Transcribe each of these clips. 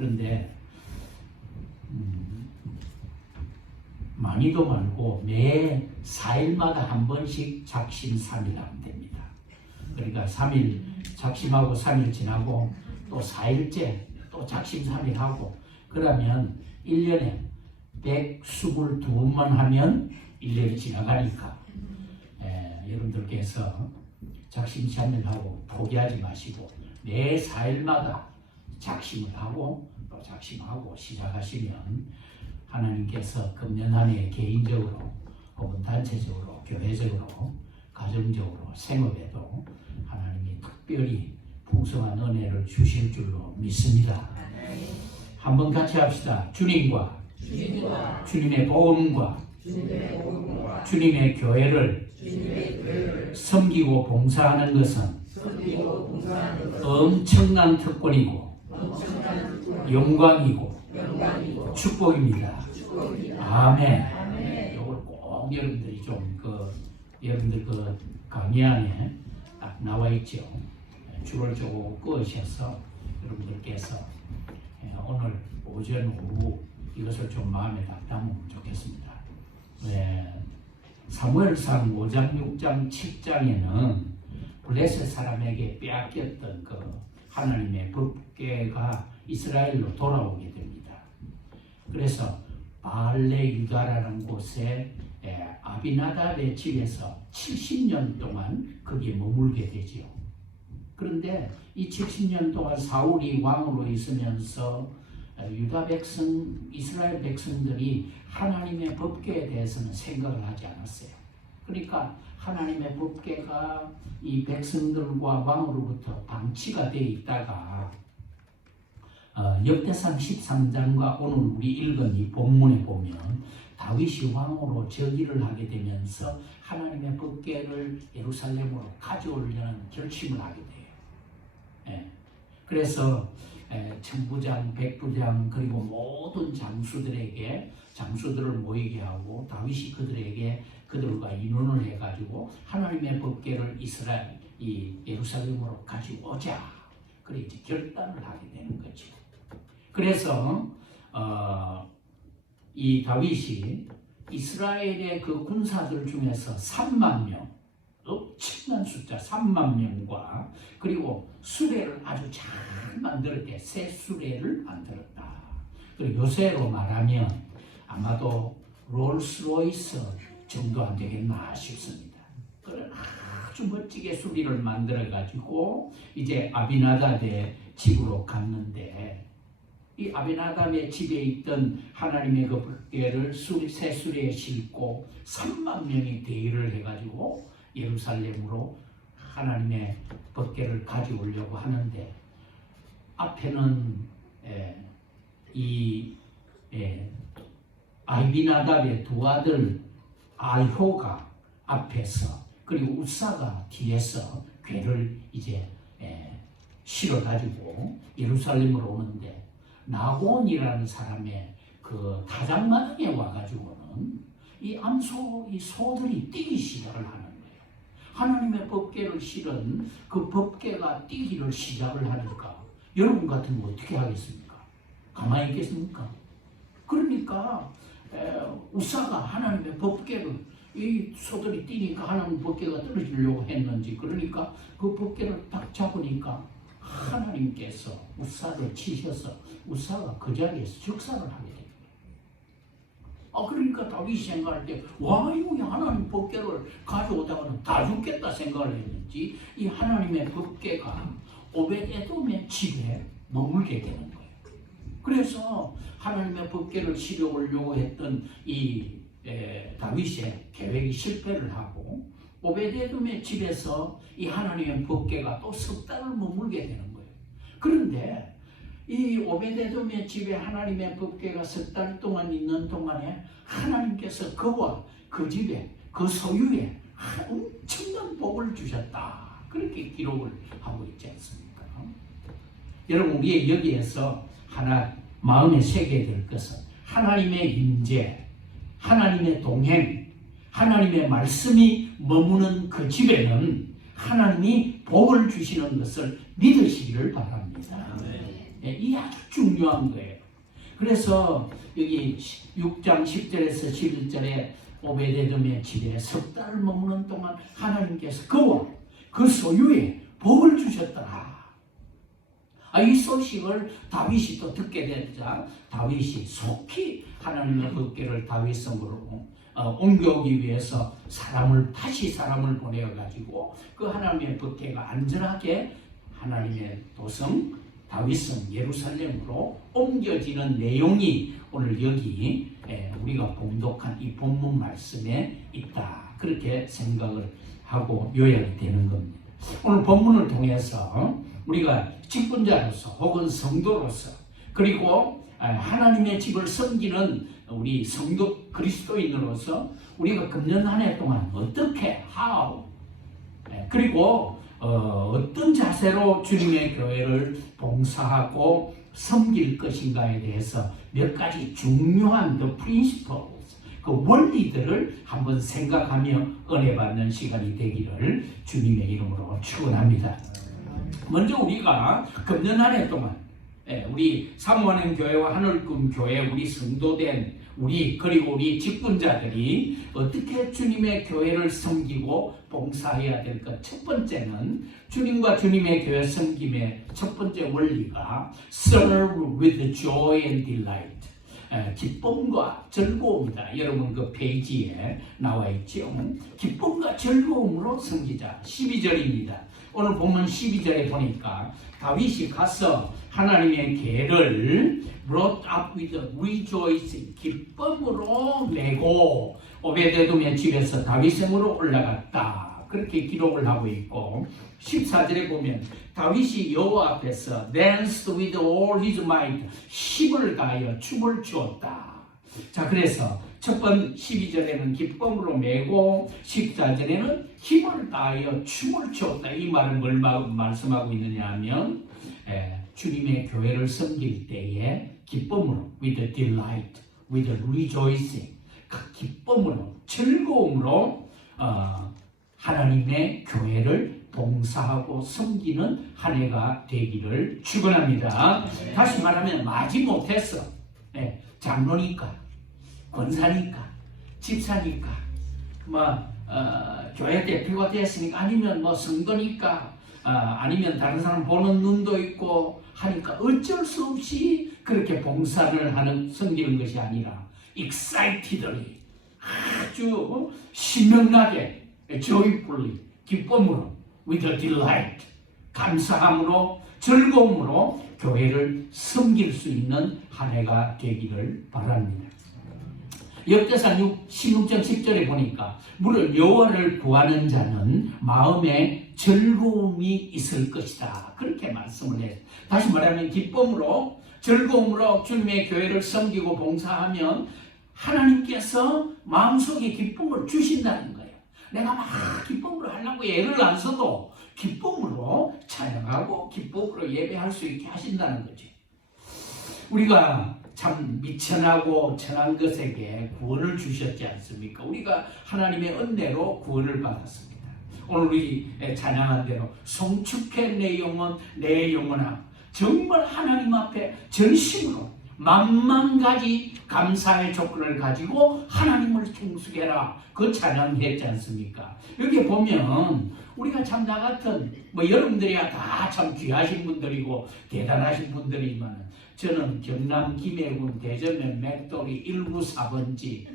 그런데 많이도 말고 매 4일마다 한 번씩 작심삼일하면 됩니다. 그러니까 3일 작심하고 3일 지나고 또 4일째 또 작심삼일하고 그러면 1년에 122번만 하면 1년이 지나가니까 여러분들께서 작심삼일하고 포기하지 마시고 매 4일마다 작심을 하고 또 작심하고 시작하시면 하나님께서 금년 한 해 개인적으로 혹은 단체적으로 교회적으로 가정적으로 생업에도 하나님이 특별히 풍성한 은혜를 주실 줄로 믿습니다. 한번 같이 합시다. 주님과 주님의 복음과 주님의 교회를 섬기고 봉사하는 것은 엄청난 특권이고 영광이고 축복입니다. 아멘. 이걸 꼭 여러분들이 여러분들 강의 안에 딱 나와 있죠. 줄을 조금 끄셔서 여러분들께서 오늘 오전 오후 이것을 좀 마음에 담으면 좋겠습니다. 사무엘상 5장, 6장, 7장에는 블레셋 사람에게 빼앗겼던 그 하나님의 법궤가 이스라엘로 돌아오게 됩니다. 그래서 바알레 유다라는 곳에 아비나답의 집에서 70년 동안 거기에 머물게 되지요. 그런데 이 70년 동안 사울이 왕으로 있으면서 유다 백성, 이스라엘 백성들이 하나님의 법궤에 대해서는 생각을 하지 않았어요. 그러니까 하나님의 법궤가 이 백성들과 왕으로부터 방치가 되어 있다가 역대상 13장과 오늘 우리 읽은 이 본문에 보면 다윗이 왕으로 즉위를 하게 되면서 하나님의 법궤를 예루살렘으로 가져오려는 결심을 하게 돼요. 그래서 천부장, 백부장 그리고 모든 장수들을 모이게 하고 다윗이 그들과 의논을 해가지고 하나님의 법궤를 예루살렘으로 가지고 오자. 그래 이제 결단을 하게 되는 거죠. 그래서 이 다윗이 이스라엘의 그 군사들 중에서 3만 명, 엄청난 숫자 3만 명과 그리고 수레를 아주 잘 만들었대. 새 수레를 만들었다. 그리고 요새로 말하면 아마도 롤스로이스 정도 안 되겠나 싶습니다. 그런 아주 멋지게 수리를 만들어 가지고 이제 아비나답의 집으로 갔는데 이 아비나답의 집에 있던 하나님의 그 법궤를 새 수레에 싣고 3만 명이 대의를 해가지고 예루살렘으로 하나님의 법궤를 가져오려고 하는데 앞에는 아비나답의 두 아들 아효가 앞에서 그리고 우사가 뒤에서 궤를 이제 실어가지고 예루살렘으로 오는데 나곤이라는 사람의 그 타작마당에 와가지고는 이 소들이 뛰기 시작을 하는 거예요. 하나님의 법궤를 실은 그 법궤가 뛰기를 시작을 하니까 여러분 같으면 어떻게 하겠습니까? 가만히 있겠습니까? 그러니까 우사가 하나님의 법궤를 이 소들이 뛰니까 하나님 법궤가 떨어지려고 했는지 그러니까 그 법궤를 딱 잡으니까 하나님께서 우사를 치셔서 우사가 그 자리에서 즉사를 하게 됩니다. 그러니까 다윗이 생각할 때 와 이거 하나님 법궤를 가져오다가는 다 죽겠다 생각을 했는지 이 하나님의 법궤가 오벳에돔의 집에 머물게 되는 거예요. 그래서 하나님의 법궤를 실어오려고 했던 이 다윗의 계획이 실패를 하고 오벳에돔의 집에서 이 하나님의 법궤가 또 석 달을 머물게 되는 거예요. 그런데 이 오벳에돔의 집에 하나님의 법궤가 석 달 동안 있는 동안에 하나님께서 그와 그 집에 그 소유에 엄청난 복을 주셨다. 그렇게 기록을 하고 있지 않습니까? 여러분 우리의 여기에서 하나 마음에 새겨야 될 것은 하나님의 임재, 하나님의 동행, 하나님의 말씀이 머무는 그 집에는 하나님이 복을 주시는 것을 믿으시기를 바랍니다. 이 아주 중요한 거예요. 그래서 여기 6장 10절에서 11절에 오베데돔의 집에 석 달을 머무는 동안 하나님께서 그와 그 소유에 복을 주셨더라. 이 소식을 다윗이 또 듣게 되자 다윗이 속히 하나님의 법궤를 다윗 성으로 옮겨오기 위해서 다시 사람을 보내어가지고 그 하나님의 법궤가 안전하게 하나님의 도성 다윗성 예루살렘으로 옮겨지는 내용이 오늘 여기 우리가 봉독한 이 본문 말씀에 있다. 그렇게 생각을 하고 요약이 되는 겁니다. 오늘 본문을 통해서 우리가 직분자로서 혹은 성도로서 그리고 하나님의 집을 섬기는 우리 성도 그리스도인으로서 우리가 금년 한 해 동안 어떻게 그리고 어떤 자세로 주님의 교회를 봉사하고 섬길 것인가에 대해서 몇 가지 중요한 the principles, 그 원리들을 한번 생각하며 은혜 받는 시간이 되기를 주님의 이름으로 축원합니다. 먼저 우리가 금년 한 해 동안 우리 사모하는 교회와 하늘꿈 교회 우리 성도된 그리고 우리 직분자들이 어떻게 주님의 교회를 섬기고 봉사해야 될 것. 첫 번째는 주님과 주님의 교회 섬김의 첫 번째 원리가 serve with joy and delight. 기쁨과 즐거움이다. 여러분 그 페이지에 나와 있죠. 기쁨과 즐거움으로 섬기자. 12절입니다. 오늘 보면 12절에 보니까 다윗이 가서 하나님의 궤를 brought up with rejoicing, 기쁨으로 메고 오베데돔의 집에서 다윗성으로 올라갔다. 그렇게 기록을 하고 있고 14절에 보면 다윗이 여호와 앞에서 danced with all his might, 힘을 다하여 춤을 추었다. 자, 그래서 첫 번 12절에는 기쁨으로 메고 14절에는 힘을 다하여 춤을 추었다. 이 말은 뭘 말씀하고 있느냐 하면 주님의 교회를 섬길 때에 기쁨으로 with delight, with rejoicing, 그 기쁨으로 즐거움으로 하나님의 교회를 봉사하고 섬기는 한 해가 되기를 축원합니다. 다시 말하면 마지못해서 장로니까 권사니까 집사니까 교회 대표가 됐으니까 아니면 성도니까 아니면 다른 사람 보는 눈도 있고 하니까 어쩔 수 없이 그렇게 봉사를 섬기는 것이 아니라 excitedly 아주 신명나게 joyfully 기쁨으로 with a delight 감사함으로 즐거움으로 교회를 섬길 수 있는 한 해가 되기를 바랍니다. 역대상 16장 10절에 보니까 무릇 여호와를 구하는 자는 마음에 즐거움이 있을 것이다. 그렇게 말씀을 해요. 다시 말하면 기쁨으로 즐거움으로 주님의 교회를 섬기고 봉사하면 하나님께서 마음속에 기쁨을 주신다는 거예요. 내가 막 기쁨으로 하려고 애를 안 써도 기쁨으로 찬양하고 기쁨으로 예배할 수 있게 하신다는 거죠. 우리가 참 미천하고 천한 것에게 구원을 주셨지 않습니까? 우리가 하나님의 은혜로 구원을 받았습니다. 오늘 우리 찬양한 대로 송축해 내 영혼 내 영혼아, 정말 하나님 앞에 전심으로 만만가지 감사의 조건을 가지고 하나님을 충성해라. 그 찬양했지 않습니까? 여기 보면 우리가 참 나 같은 여러분들이야 다 참 귀하신 분들이고 대단하신 분들이지만 저는 경남 김해군 대전면 맥돌이 1구 4번지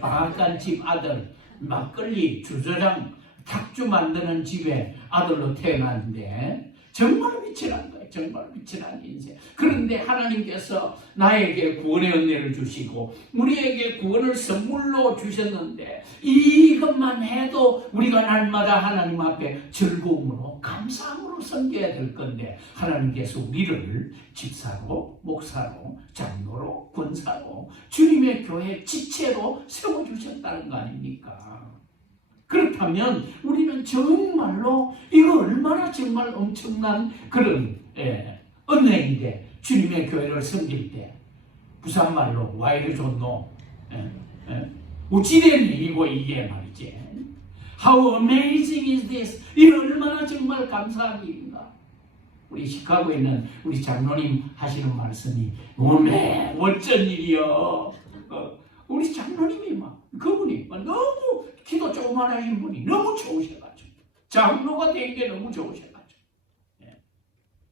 방앗간집 아들 막걸리 주저장 탁주 만드는 집에 아들로 태어났는데 정말 미천한 거예요. 정말 미천한 인생. 그런데 하나님께서 나에게 구원의 은혜를 주시고 우리에게 구원을 선물로 주셨는데 이것만 해도 우리가 날마다 하나님 앞에 즐거움으로 감사함으로 섬겨야 될 건데 하나님께서 우리를 집사로 목사로 장로로 권사로 주님의 교회 지체로 세워주셨다는 거 아닙니까? 그렇다면 우리는 정말로 이거 얼마나 정말 엄청난 그런 은혜인데 주님의 교회를 섬길 때 부산말로 와이르 존노 어찌된 일이고 이게 말이지. How amazing is this? 이 얼마나 정말 감사한 일인가. 우리 시카고에 있는 우리 장로님 하시는 말씀이 오메 어쩐 일이여. 우리 장로님이 그분이 너무 기도 조그만 하신 분이 너무 좋으셔가지고 장로가 된 게 너무 좋으셔가지고. 예.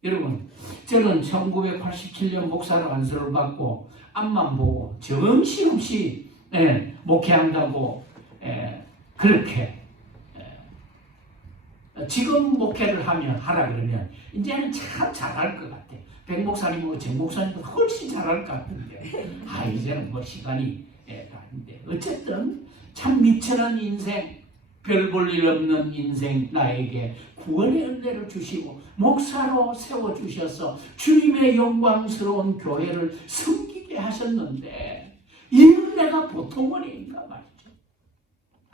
여러분, 저는 1987년 목사로 안수를 받고 앞만 보고 정신없이 목회한다고 그렇게 지금 목회를 하라 그러면 이제는 참 잘할 것 같아. 백 목사님하고 정 목사님보다 훨씬 잘할 것 같은데 이제는 시간이 아닌데 어쨌든 참 미천한 인생, 별 볼 일 없는 인생 나에게 구원의 은혜를 주시고 목사로 세워주셔서 주님의 영광스러운 교회를 섬기게 하셨는데 이 은혜가 보통 은혜인가 말이죠.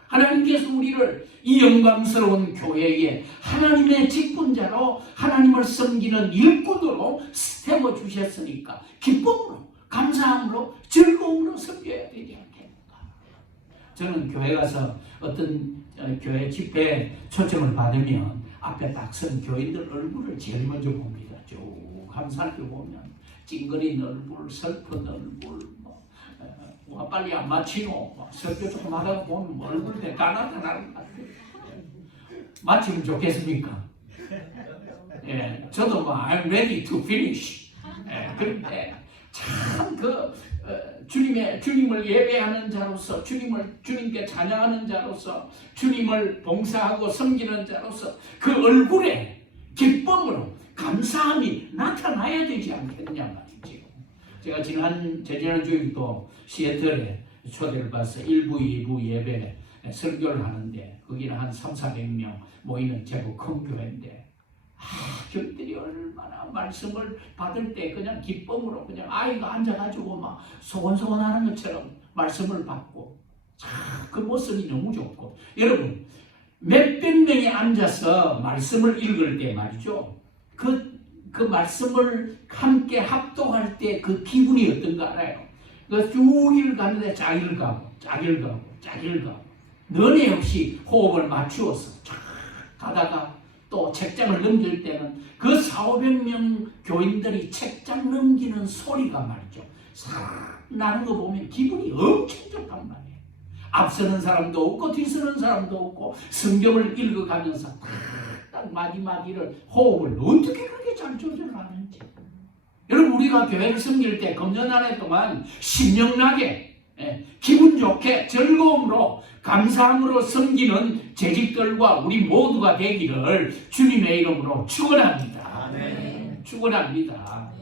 하나님께서 우리를 이 영광스러운 교회에 하나님의 직분자로 하나님을 섬기는 일꾼으로 세워주셨으니까 기쁨으로, 감사함으로, 즐거움으로 섬겨야 되지 않겠는가. 저는 교회 가서 어떤 교회 집회에 초청을 받으면 앞에 딱 선 교인들 얼굴을 제일 먼저 봅니다. 쭉 살펴보면 찡그린 얼굴, 슬픈 얼굴, 빨리 안 마치노, 설교 조금 하다가 보면 얼굴 대단하다 나는 것 같아요. 마치면 좋겠습니까? 예, 저도 I'm ready to finish. 그런데 참 주님을 예배하는 자로서, 주님께 찬양하는 자로서, 주님을 봉사하고 섬기는 자로서 그 얼굴에 기쁨으로 감사함이 나타나야 되지 않겠냐 말이죠. 제가 지난 주일도 시애틀에 초대를 받아서 1부, 2부 예배 설교를 하는데 거기는 한 300~400명 모이는 제법 큰 교회인데 교인들이 얼마나 말씀을 받을 때 그냥 기쁨으로 그냥 아이가 앉아가지고 막 소곤소곤하는 것처럼 말씀을 받고 그 모습이 너무 좋고, 여러분 몇백 명이 앉아서 말씀을 읽을 때 말이죠, 그 말씀을 함께 합독할 때 그 기분이 어떤가 알아요? 쭉 읽었는데 쫙 읽어가고 너네 없이 호흡을 맞추어서 쫙 가다가 또 책장을 넘길 때는 그 400~500명 교인들이 책장 넘기는 소리가 말이죠, 싹 나는 거 보면 기분이 엄청 좋단 말이에요. 앞서는 사람도 없고 뒤서는 사람도 없고 성경을 읽어가면서 딱 마디마디를 호흡을 어떻게 그렇게 잘 조절하는지. 여러분, 우리가 교회를 섬길 때 금년 한 해 동안 신명나게 기분 좋게 즐거움으로 감사함으로 섬기는 재직들과 우리 모두가 되기를 주님의 이름으로 축원합니다. 축원합니다.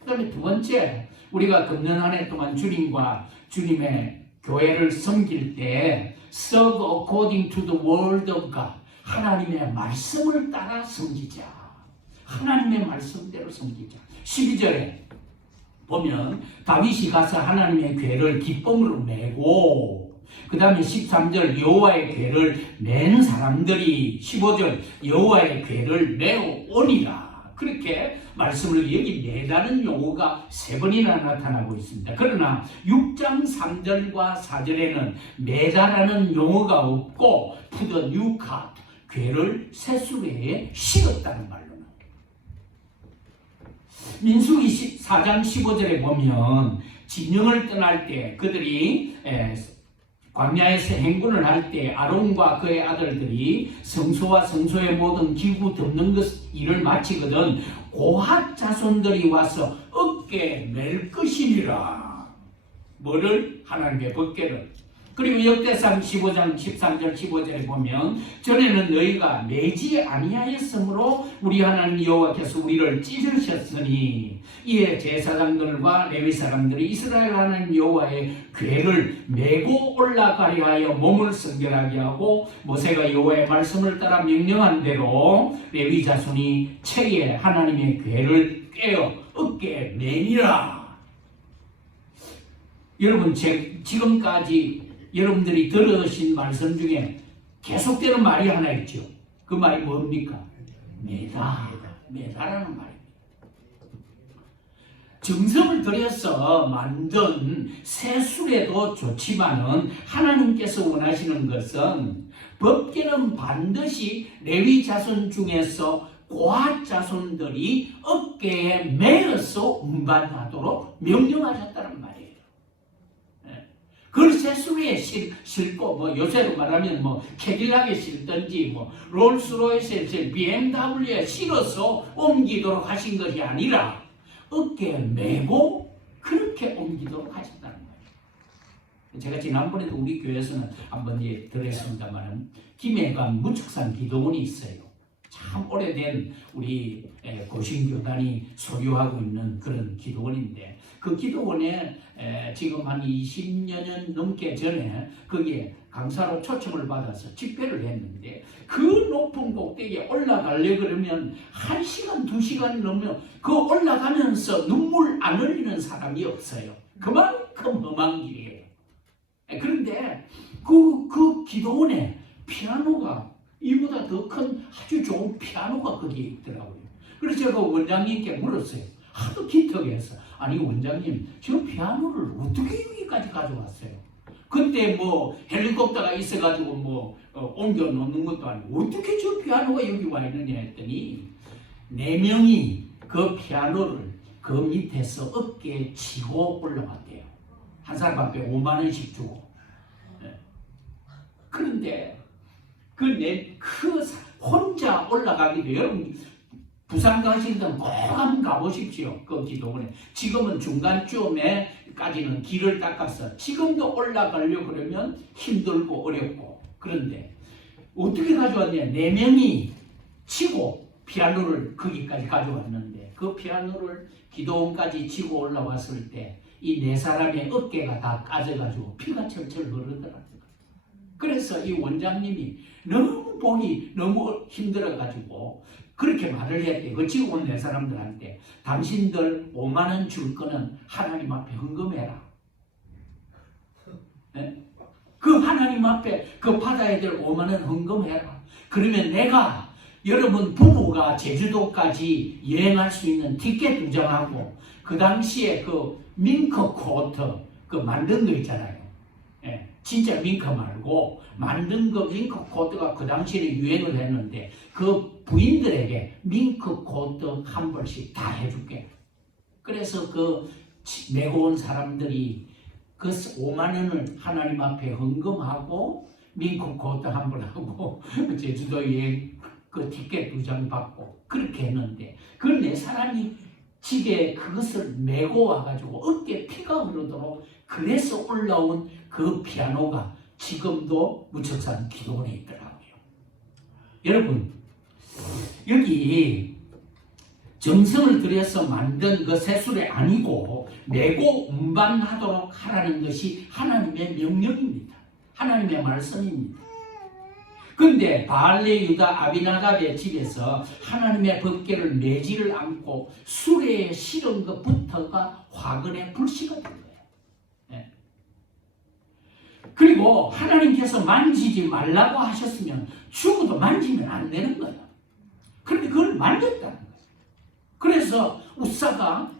그 다음에 두 번째, 우리가 금년 한 해 동안 주님과 주님의 교회를 섬길 때 serve according to the word of God, 하나님의 말씀을 따라 섬기자. 하나님의 말씀대로 섬기자. 12절에 보면 다윗이 가서 하나님의 궤를 기쁨으로 메고, 그 다음에 13절 여호와의 궤를 맨 사람들이 15절 여호와의 궤를 메어 오니라. 그렇게 말씀을 여기 매다는 용어가 3번이나 나타나고 있습니다. 그러나 6장 3절과 4절에는 매다라는 용어가 없고 put a new cart, 궤를 새 수레에 실었다는 말로 나옵니다. 민수기 4장 15절에 보면 진영을 떠날 때 그들이 광야에서 행군을 할 때 아론과 그의 아들들이 성소와 성소의 모든 기구 덮는 일을 마치거든 고핫 자손들이 와서 어깨에 맬 것이니라. 뭐를? 하나님의 법궤를. 그리고 역대상 15장 13절 15절에 보면 전에는 너희가 매지 아니하였으므로 우리 하나님 여호와께서 우리를 찢으셨으니 이에 제사장들과 레위 사람들이 이스라엘 하나님 여호와의 궤를 메고 올라가려 하여 몸을 성결하게 하고 모세가 여호와의 말씀을 따라 명령한 대로 레위 자손이 체에 하나님의 궤를 꿰어 어깨에 매니라. 여러분, 지금까지 여러분들이 들으신 말씀 중에 계속되는 말이 하나 있죠. 그 말이 뭡니까? 매다라는 말입니다. 정성을 들여서 만든 새 수레도 좋지만은 하나님께서 원하시는 것은 법궤는 반드시 레위 자손 중에서 고핫 자손들이 어깨에 매어서 운반하도록 명령하셨다는 말이에요. 그걸 세수리에 싣고 뭐 요새로 말하면 뭐 캐딜락에 실든지 뭐 롤스로이스에 BMW에 실어서 옮기도록 하신 것이 아니라 어깨에 메고 그렇게 옮기도록 하셨다는 거예요. 제가 지난번에도 우리 교회에서는 한번 들었습니다만 김해관 무측산 기도원이 있어요. 참 오래된 우리 고신교단이 소유하고 있는 그런 기도원인데 그 기도원에 지금 한 20여 년 넘게 전에 거기에 강사로 초청을 받아서 집회를 했는데 그 높은 꼭대기에 올라가려고 그러면 1시간, 2시간 넘으면 그 올라가면서 눈물 안 흘리는 사람이 없어요. 그만큼 험한 길이에요. 그런데 그 기도원에 피아노가 이보다 더 큰 아주 좋은 피아노가 거기에 있더라고요. 그래서 제가 원장님께 물었어요. 하도 기특해서 아니 원장님 저 피아노를 어떻게 여기까지 가져왔어요? 그때 뭐 헬리콥터가 있어가지고 뭐 옮겨 놓는 것도 아니고 어떻게 저 피아노가 여기 와 있느냐 했더니 4명이 그 피아노를 그 밑에서 어깨에 치고 올라갔대요. 한 사람한테 5만 원씩 주고. 그런데 혼자 올라가기도 여러분 부산 가실 때는 꼭 한번 가보십시오. 그 기도원에. 지금은 중간쯤에까지는 길을 닦아서 지금도 올라가려고 그러면 힘들고 어렵고 그런데 어떻게 가져왔냐 4명이 치고 피아노를 거기까지 가져왔는데 그 피아노를 기도원까지 치고 올라왔을 때 이 4사람의 어깨가 다 까져가지고 피가 철철 흐르더라고요. 그래서 이 원장님이 너무 보기 너무 힘들어가지고 그렇게 말을 했대요. 그 지금 온 4사람들한테 당신들 5만 원 줄 거는 하나님 앞에 헌금해라. 네? 그 하나님 앞에 그 받아야 될 5만 원 헌금해라. 그러면 내가 여러분 부부가 제주도까지 여행할 수 있는 티켓 2장하고 그 당시에 그 밍커 코트 그 만든 거 있잖아요. 예, 진짜 밍커 말고 만든 거 밍커 코트가 그 당시에 유행을 했는데 그 부인들에게 밍커 코트 한 벌씩 다 해줄게. 그래서 그 메고 온 사람들이 그 5만 원을 하나님 앞에 헌금하고 밍커 코트 한 벌 하고 제주도 여행 그 티켓 2장 받고 그렇게 했는데 그 4사람이 집에 그것을 메고 와가지고 어깨에 피가 흐르도록 그래서 올라온 그 피아노가 지금도 무척산 기도원에 있더라고요. 여러분 여기 정성을 들여서 만든 그 새술이 아니고 메고 운반하도록 하라는 것이 하나님의 명령입니다. 하나님의 말씀입니다. 근데 바알레 유다 아비나답의 집에서 하나님의 법궤를 매지를 않고 수레에 실은 것부터가 화근의 불씨가 된 거예요. 네. 그리고 하나님께서 만지지 말라고 하셨으면 죽어도 만지면 안 되는 거예요. 그런데 그걸 만졌다는 거예요. 그래서 우사가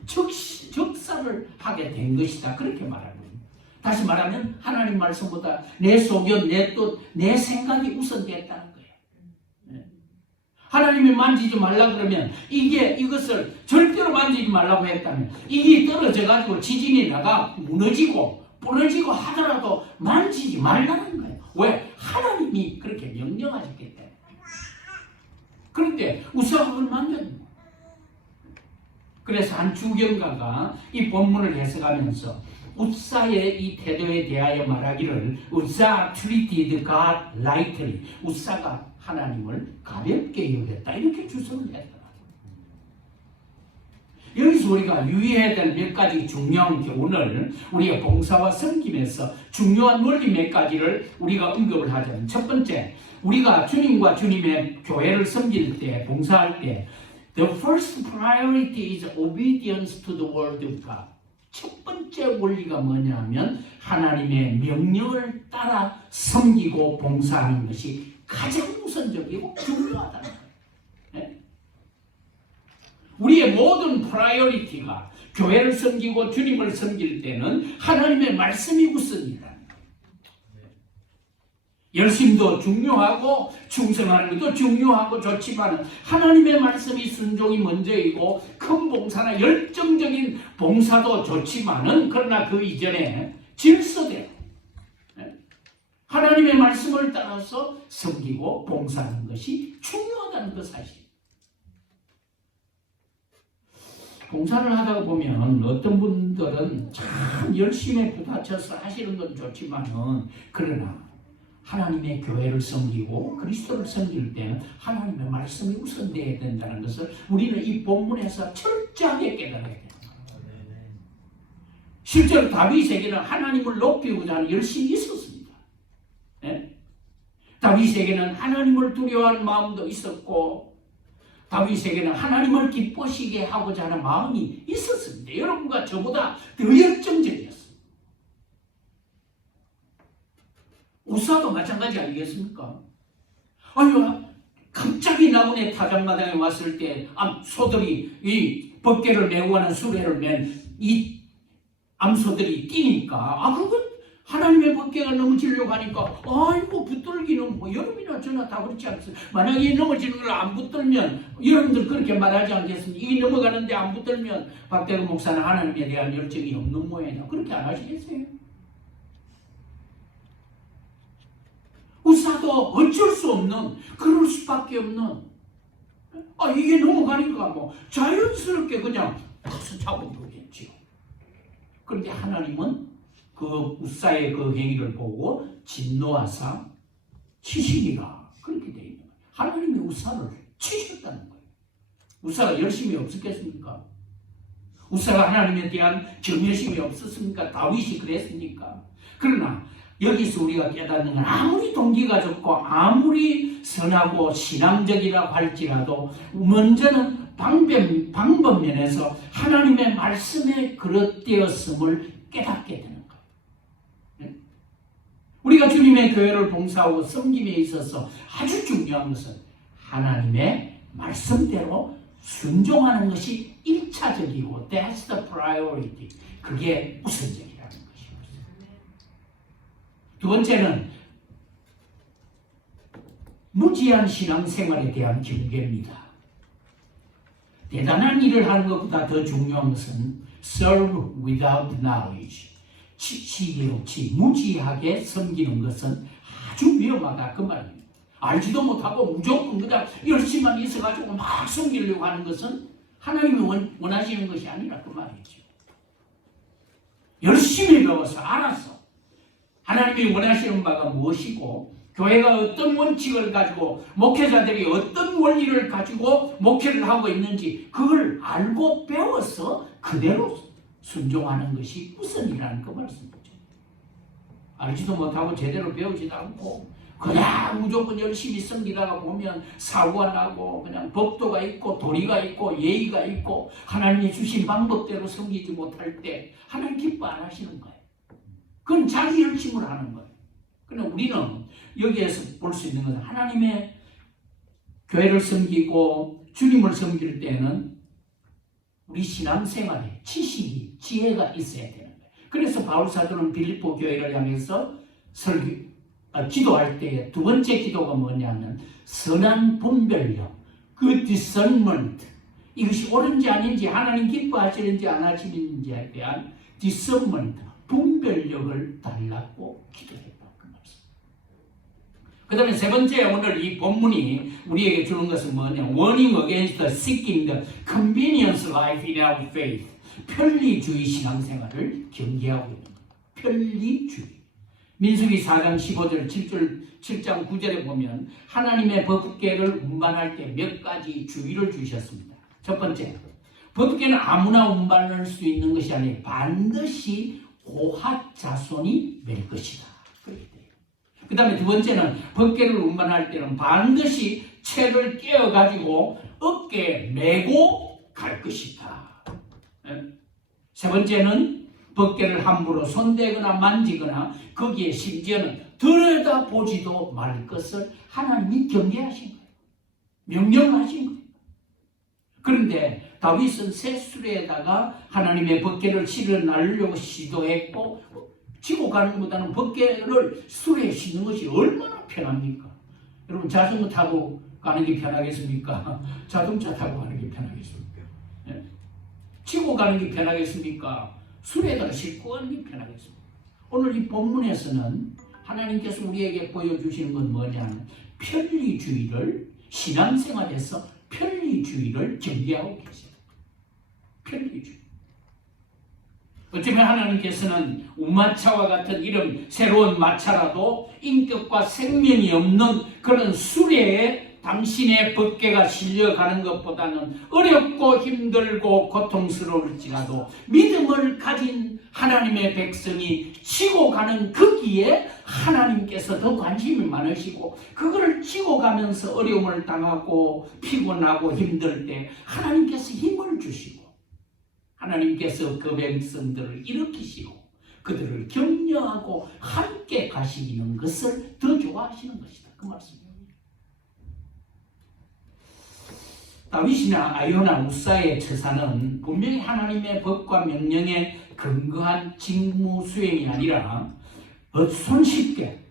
적사를 하게 된 것이다. 그렇게 말하는 거예요. 다시 말하면 하나님 말씀보다 내 소견, 내 뜻, 내 생각이 우선됐다는 거예요. 하나님이 만지지 말라 그러면 이것을 절대로 만지지 말라고 했다면 이게 떨어져가지고 지진이 나가 무너지고 부러지고 하더라도 만지지 말라는 거예요. 왜? 하나님이 그렇게 명령하셨기 때문에. 그런데 우사가 그걸 만졌는 거예요. 그래서 한 주경가가 이 본문을 해석하면서 우사의 이 태도에 대하여 말하기를 우사 treated God lightly. 우사가 하나님을 가볍게 여겼다. 이렇게 주석을 했다. 여기서 우리가 유의해야 될 몇 가지 중요한 교훈을 우리가 봉사와 섬김에서 중요한 논리 몇 가지를 우리가 언급을 하자면 첫 번째, 우리가 주님과 주님의 교회를 섬길 때, 봉사할 때 The first priority is obedience to the word of God. 첫 번째 원리가 뭐냐면 하나님의 명령을 따라 섬기고 봉사하는 것이 가장 우선적이고 중요하다는 거예요. 네? 우리의 모든 프라이어리티가 교회를 섬기고 주님을 섬길 때는 하나님의 말씀이 우선이다. 열심도 중요하고 충성하는 것도 중요하고 좋지만 하나님의 말씀이 순종이 먼저이고 큰 봉사나 열정적인 봉사도 좋지만은 그러나 그 이전에 질서대로 하나님의 말씀을 따라서 섬기고 봉사하는 것이 중요하다는 그 사실. 봉사를 하다가 보면 어떤 분들은 참 열심히 부딪혀서 하시는 건 좋지만은 그러나 하나님의 교회를 섬기고 그리스도를 섬길 때는 하나님의 말씀이 우선되어야 된다는 것을 우리는 이 본문에서 철저하게 깨달아야 됩니다. 실제로 다윗에게는 하나님을 높이고자 하는 열심이 있었습니다. 네? 다윗에게는 하나님을 두려워하는 마음도 있었고 다윗에게는 하나님을 기쁘시게 하고자 하는 마음이 있었습니다. 여러분과 저보다 더 열정적이었습니다. 우사도 마찬가지 아니겠습니까? 아유, 갑자기 나군의 타작마당에 왔을 때 소들이 이 법궤를 메고 가는 수레를 맨 이 암소들이 뛰니까 그건 하나님의 법궤가 넘어지려고 하니까 아이고 붙들기는 뭐 여러분이나 저나 다 그렇지 않습니까? 만약에 넘어지는 걸 안 붙들면 여러분들 그렇게 말하지 않겠습니까? 이 넘어가는데 안 붙들면 박대근 목사는 하나님에 대한 열정이 없는 모양이다. 그렇게 안 하시겠어요? 우사도 어쩔 수 없는 그럴 수밖에 없는 이게 넘어가니까 뭐 자연스럽게 그냥 가서 잡으면 되겠지요. 그런데 하나님은 그 우사의 그 행위를 보고 진노하사 치시리라 그렇게 되어 있는 거예요. 하나님이 우사를 치셨다는 거예요. 우사가 열심히 없었겠습니까? 우사가 하나님에 대한 경외심이 없었습니까? 다윗이 그랬습니까? 그러나 여기서 우리가 깨닫는 건 아무리 동기가 좋고 아무리 선하고 신앙적이라고 할지라도 먼저는 방법 면에서 하나님의 말씀에 그릇되었음을 깨닫게 되는 거예요. 우리가 주님의 교회를 봉사하고 섬김에 있어서 아주 중요한 것은 하나님의 말씀대로 순종하는 것이 1차적이고 that's the priority. 그게 우선적이에요. 두 번째는 무지한 신앙생활에 대한 경계입니다. 대단한 일을 하는 것보다 더 중요한 것은 serve without knowledge. 지식이 없이 무지하게 섬기는 것은 아주 위험하다 그 말입니다. 알지도 못하고 무조건 그냥 열심히만 있어가지고 막 섬기려고 하는 것은 하나님이 원하시는 것이 아니라 그 말이죠. 열심히 배워서 알아서 하나님이 원하시는 바가 무엇이고 교회가 어떤 원칙을 가지고 목회자들이 어떤 원리를 가지고 목회를 하고 있는지 그걸 알고 배워서 그대로 순종하는 것이 우선이라는 그 말씀이죠. 알지도 못하고 제대로 배우지도 않고 그냥 무조건 열심히 섬기다가 보면 사고가 나고 그냥 법도가 있고 도리가 있고 예의가 있고 하나님이 주신 방법대로 섬기지 못할 때 하나님 기뻐 안 하시는 거예요. 그건 자기 열심을 하는 거예요. 그러나 우리는 여기에서 볼 수 있는 것은 하나님의 교회를 섬기고 주님을 섬길 때는 우리 신앙생활에 지식이, 지혜가 있어야 되는 거예요. 그래서 바울사도는 빌립보 교회를 향해서 기도할 때에 두 번째 기도가 뭐냐면 선한 분별력, 그 discernment, 이것이 옳은지 아닌지 하나님 기뻐하시는지 안 하시는지에 대한 discernment, 분별력을 달라고 기도했다. 그 말씀. 그 다음에 세 번째 오늘 이 본문이 우리에게 주는 것은 뭐냐? Warning against seeking the convenience life in our faith. 편리주의 신앙생활을 경계하고 있는 거예요. 편리주의. 민수기 4장 15절 7장 9절에 보면 하나님의 법궤를 운반할 때 몇 가지 주의를 주셨습니다. 첫 번째, 법궤는 아무나 운반할 수 있는 것이 아니라 반드시 고핫 자손이 맬 것이다. 그 다음에 두 번째는 법궤를 운반할 때는 반드시 채를 깨어가지고 어깨에 메고 갈 것이다. 세 번째는 법궤를 함부로 손대거나 만지거나 거기에 심지어는 들여다보지도 말 것을 하나님이 경계하신 거예요. 명령하신 거예요. 그런데 다윗은 새 수레에다가 하나님의 법궤를 실어 나르려고 시도했고 지고 가는 것보다는 법궤를 수레에 싣는 것이 얼마나 편합니까? 여러분 자전거 타고 가는 게 편하겠습니까? 자동차 타고 가는 게 편하겠습니까? 예? 지고 가는 게 편하겠습니까? 수레에다가 싣고 가는 게 편하겠습니까? 오늘 이 본문에서는 하나님께서 우리에게 보여주시는 건 뭐냐면 편리주의를 신앙생활에서 편리주의를 경계하고 계세요. 편리주의. 어쩌면 하나님께서는 우마차와 같은 이런 새로운 마차라도 인격과 생명이 없는 그런 수레에 당신의 법궤가 실려가는 것보다는 어렵고 힘들고 고통스러울지라도 믿음을 가진 하나님의 백성이 지고 가는 거기에 하나님께서 더 관심이 많으시고 그거를 지고 가면서 어려움을 당하고 피곤하고 힘들 때 하나님께서 힘을 주시고 하나님께서 그 백성들을 일으키시고 그들을 격려하고 함께 가시는 것을 더 좋아하시는 것이다. 그 말씀입니다. 다윗이나 아요나 우사의 처사는 분명히 하나님의 법과 명령에 근거한 직무 수행이 아니라 손쉽게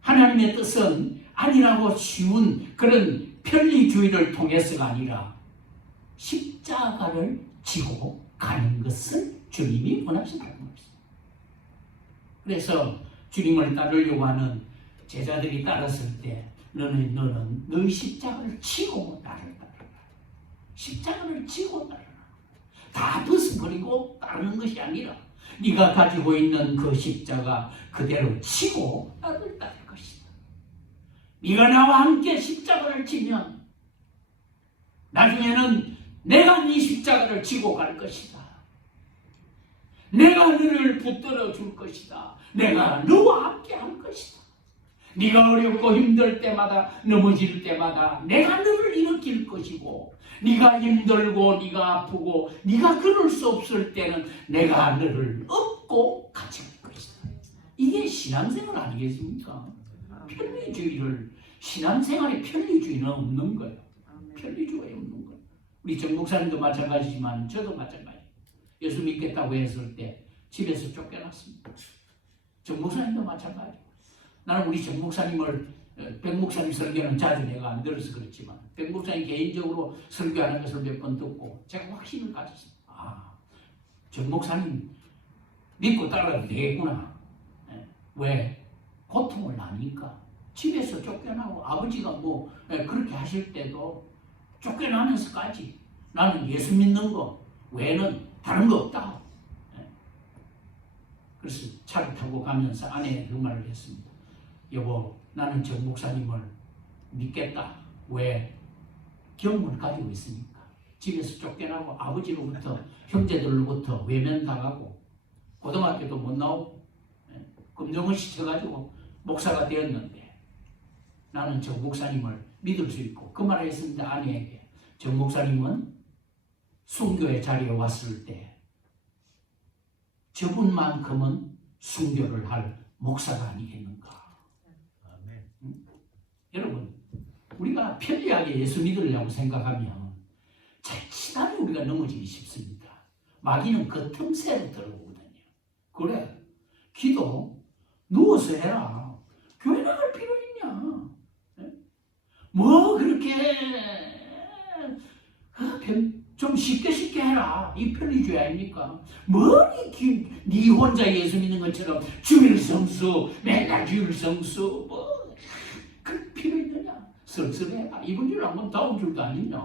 하나님의 뜻은 아니라고 쉬운 그런 편리주의를 통해서가 아니라 십자가를 지고 가는 것을 주님이 원하신다는 것입니다. 그래서 주님을 따르려고 하는 제자들이 따랐을 때 너는 너의 십자가를 지고 나를 따르라. 십자가를 지고 따르라. 다 벗어버리고 따르는 것이 아니라 네가 가지고 있는 그 십자가 그대로 지고 나를 따를 것이다. 네가 나와 함께 십자가를 지면 나중에는 내가 네 십자가를 지고 갈 것이다. 내가 너를 붙들어 줄 것이다. 내가 너와 함께 할 것이다. 네가 어렵고 힘들 때마다 넘어질 때마다 내가 너를 일으킬 것이고 네가 힘들고 네가 아프고 네가 그럴 수 없을 때는 내가 너를 업고 같이 갈 것이다. 이게 신앙생활 아니겠습니까? 편리주의를 신앙생활에 편리주의는 없는 거예요. 편리주의가 없는 거예요. 우리 정 목사님도 마찬가지지만 저도 마찬가지예요. 예수 믿겠다고 했을 때 집에서 쫓겨났습니다. 정 목사님도 마찬가지예요. 나는 우리 정 목사님을 백 목사님 설교는 자주 내가 안 들어서 그렇지만 백 목사님 개인적으로 설교하는 것을 몇 번 듣고 제가 확신을 가졌습니다. 아, 정 목사님 믿고 따라도 되겠구나. 왜? 고통을 나니까 집에서 쫓겨나고 아버지가 뭐 그렇게 하실 때도 쫓겨나면서까지 나는 예수 믿는 거 외에는 다른 거 없다. 그래서 차를 타고 가면서 아내에게 그 말을 했습니다. 여보, 나는 정 목사님을 믿겠다. 왜? 경험을 가지고 있으니까. 집에서 쫓겨나고 아버지로부터 형제들로부터 외면당하고 고등학교도 못 나오고 검정을 시켜가지고 목사가 되었는데 나는 정 목사님을 믿을 수 있고 그 말을 했습니다. 아내에게. 정 목사님은 순교의 자리에 왔을 때 저분만큼은 순교를 할 목사가 아니겠는가. 응? 여러분 우리가 편리하게 예수 믿으려고 생각하면 자칫하면 우리가 넘어지기 쉽습니다. 마귀는 그 틈새로 들어오거든요. 그래 기도 누워서 해라. 교회 나갈 필요 있냐. 뭐 그렇게 좀 쉽게 해라. 이 편리주의 아닙니까? 뭐니 네 혼자 예수 믿는 것처럼 주일 성수 맨날 주일 성수 뭐 그 필요 있느냐. 썰썰해라. 이번 줄 한번 다음 줄도 아니냐.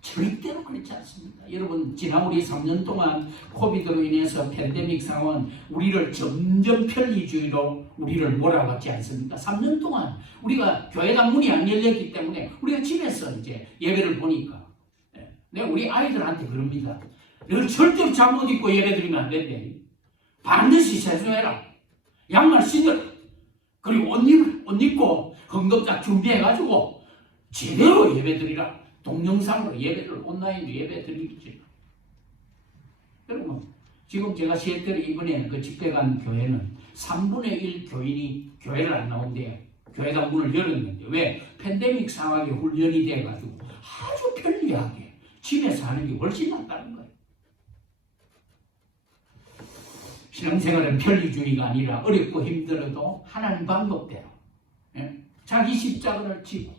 절대로 그렇지 않습니다. 여러분 지난 우리 3년 동안 코비드로 인해서 팬데믹 상황은 우리를 점점 편리주의로 우리를 몰아갔지 않습니까? 3년 동안 우리가 교회가 문이 안 열렸기 때문에 우리가 집에서 이제 예배를 보니까 내가 우리 아이들한테 그럽니다. 너를 절대로 잠옷 입고 예배 드리면 안 된대. 반드시 세수해라. 양말 신으라. 그리고 옷 입고 헌금짝 준비해가지고 제대로 예배 드리라. 동영상으로 예배를 온라인으로 예배 드리겠지. 여러분 지금 제가 시애틀에 이번에 그 집회 간 교회는 3분의 1 교인이 교회를 안 나온대요. 교회가 문을 열었는데 왜? 팬데믹 상황에 훈련이 돼가지고 아주 편리하게 집에서 하는 게 훨씬 낫다는 거예요. 신앙생활은 편리주의가 아니라 어렵고 힘들어도 하나님 방법대로 자기 십자가를 지고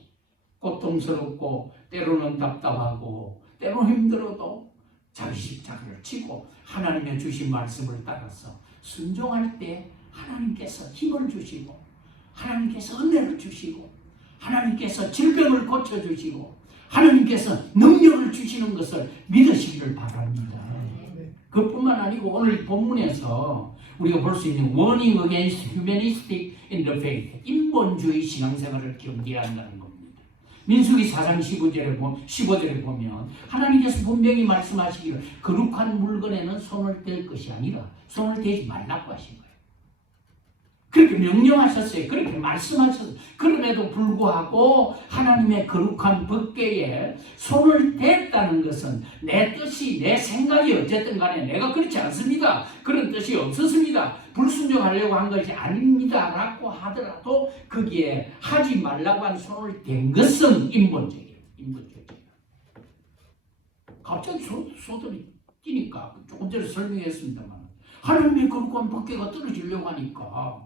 고통스럽고 때로는 답답하고 때로는 힘들어도 자기 십자가를 지고 하나님의 주신 말씀을 따라서 순종할 때 하나님께서 힘을 주시고 하나님께서 은혜를 주시고 하나님께서 질병을 고쳐주시고 하나님께서 능력을 주시는 것을 믿으시기를 바랍니다. 그뿐만 아니고 오늘 본문에서 우리가 볼 수 있는 warning against humanistic in the faith, 인본주의 신앙생활을 경계한다는 겁니다. 민수기 4장 15절에 보면 하나님께서 분명히 말씀하시기를 거룩한 물건에는 손을 댈 것이 아니라 손을 대지 말라고 하신 거예요. 그렇게 명령하셨어요. 그렇게 말씀하셨어요. 그럼에도 불구하고 하나님의 거룩한 법궤에 손을 댔다는 것은 내 뜻이 내 생각이 어쨌든 간에 내가 그렇지 않습니다. 그런 뜻이 없었습니다. 불순종하려고 한 것이 아닙니다. 라고 하더라도 거기에 하지 말라고 한 손을 댄 것은 인본적이에요. 인본적이에요. 갑자기 소들이 뛰니까 조금 전에 설명했습니다만 하나님의 거룩한 법궤가 떨어지려고 하니까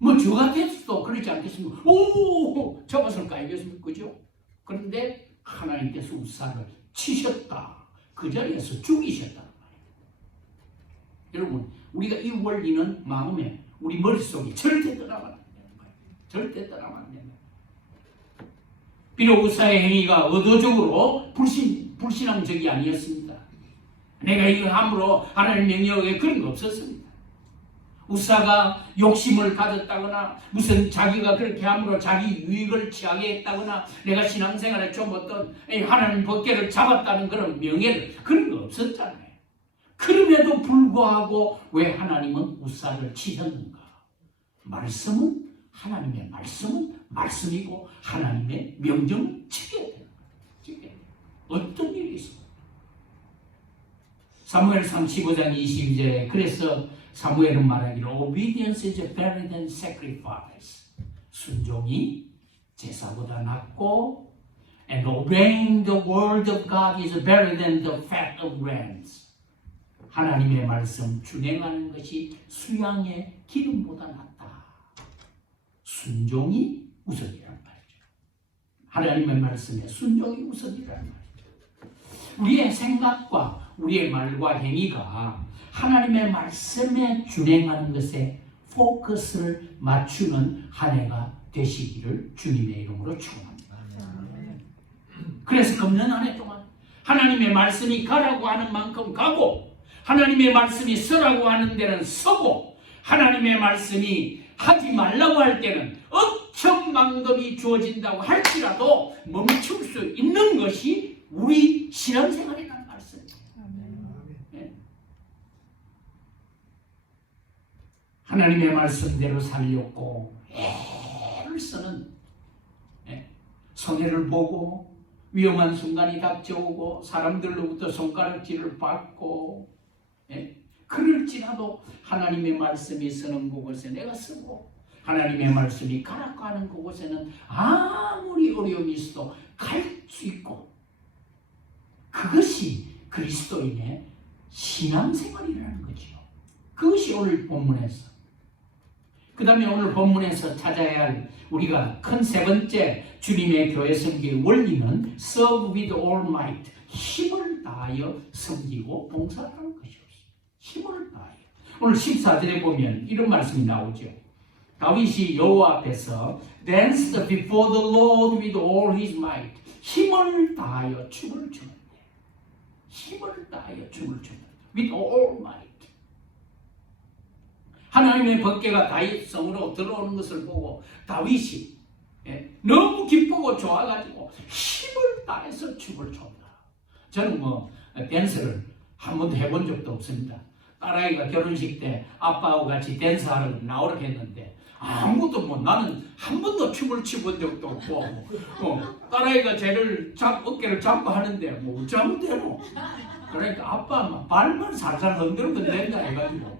뭐 저 같았어도 그렇지 않겠습니까? 오! 저것을 까이겠습니까? 그죠? 그런데 하나님께서 우사를 치셨다. 그 자리에서 죽이셨다. 여러분, 우리가 이 원리는 마음에 우리 머릿속에 절대 떠나면 안 되는 거예요. 절대 떠나면 안 되는 거예요. 비록 우사의 행위가 의도적으로 불신앙적이 아니었습니다. 내가 이거 함부로 하나님 명령에 그런 거 없었습니다. 우사가 욕심을 가졌다거나 무슨 자기가 그렇게 함으로 자기 유익을 취하게 했다거나 내가 신앙생활에 좀 어떤 하나님 법궤를 잡았다는 그런 명예를 그런 거 없었잖아요. 그럼에도 불구하고 왜 하나님은 우사를 치셨는가? 말씀은 하나님의 말씀은 말씀이고 하나님의 명령은 지켜야 되는 거예요. 어떤 일이 있습니까? 사무엘상 15장 22절에 그래서 사무엘은 말하기를 Obedience is better than sacrifice. 순종이 제사보다 낫고 And obeying the word of God is better than the fat of rams. 하나님의 말씀 준행하는 것이 수양의 기름보다 낫다. 순종이 우선이란 말이죠. 하나님의 말씀에 순종이 우선이란 말이죠. 우리의 생각과 우리의 말과 행위가 하나님의 말씀에 준행하는 것에 포커스를 맞추는 한 해가 되시기를 주님의 이름으로 축원합니다. 그래서 금년 한 해 동안 하나님의 말씀이 가라고 하는 만큼 가고 하나님의 말씀이 서라고 하는 데는 서고 하나님의 말씀이 하지 말라고 할 때는 억천만금이 주어진다고 할지라도 멈출 수 있는 것이 우리 신앙생활이라는 말씀이에요. 네. 하나님의 말씀대로 살렸고 애를 쓰는 손해를 보고 위험한 순간이 닥쳐오고 사람들로부터 손가락질을 받고 그럴지라도 하나님의 말씀이 서는 그곳에 내가 쓰고 하나님의 말씀이 가라고 하는 그곳에는 아무리 어려움이 있어도 갈 수 있고 그것이 그리스도인의 신앙생활이라는 거죠. 그것이 오늘 본문에서 그 다음에 오늘 본문에서 찾아야 할 우리가 큰 세 번째 주님의 교회 섬기의 원리는 Serve with all might, 힘을 다하여 섬기고 봉사하는 것이었어요. 힘을 다하여. 오늘 14절에 보면 이런 말씀이 나오죠. 다윗이 여호와 앞에서 danced before the Lord with all his might. 힘을 다하여 춤을 추는데 힘을 다하여 춤을 추는데 with all might. 하나님의 법궤가 다윗 성으로 들어오는 것을 보고 다윗이 너무 기쁘고 좋아가지고 힘을 다해서 춤을 춘다. 저는 댄스를 한 번도 해본 적도 없습니다. 딸아이가 결혼식 때 아빠하고 같이 댄스하러 나오라고 했는데 아무것도 나는 한 번도 춤을 춰본 적도 없고 딸아이가 쟤를 어깨를 잡고 하는데 어쩌면 되노. 그러니까 아빠 발만 살살 흔들면 된다 해가지고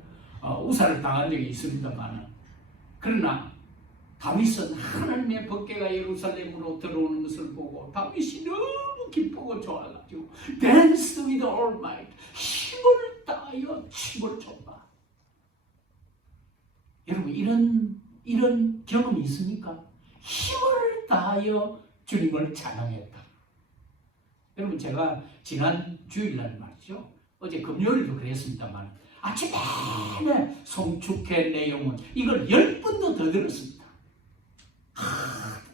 우사를 당한 적이 있습니다만 그러나 다윗은 하나님의 법궤가 예루살렘으로 들어오는 것을 보고 다윗이 너무 기쁘고 좋아가지고 Dance with all might 힘을 다하여 다하여 춤을 춰봐. 여러분 이런 경험이 있습니까? 힘을 다하여 주님을 찬양했다. 여러분 제가 지난 주일날 말이죠. 어제 금요일도 그랬습니다만 아침에 송축해 내 영혼 이걸 10번도 더 들었습니다.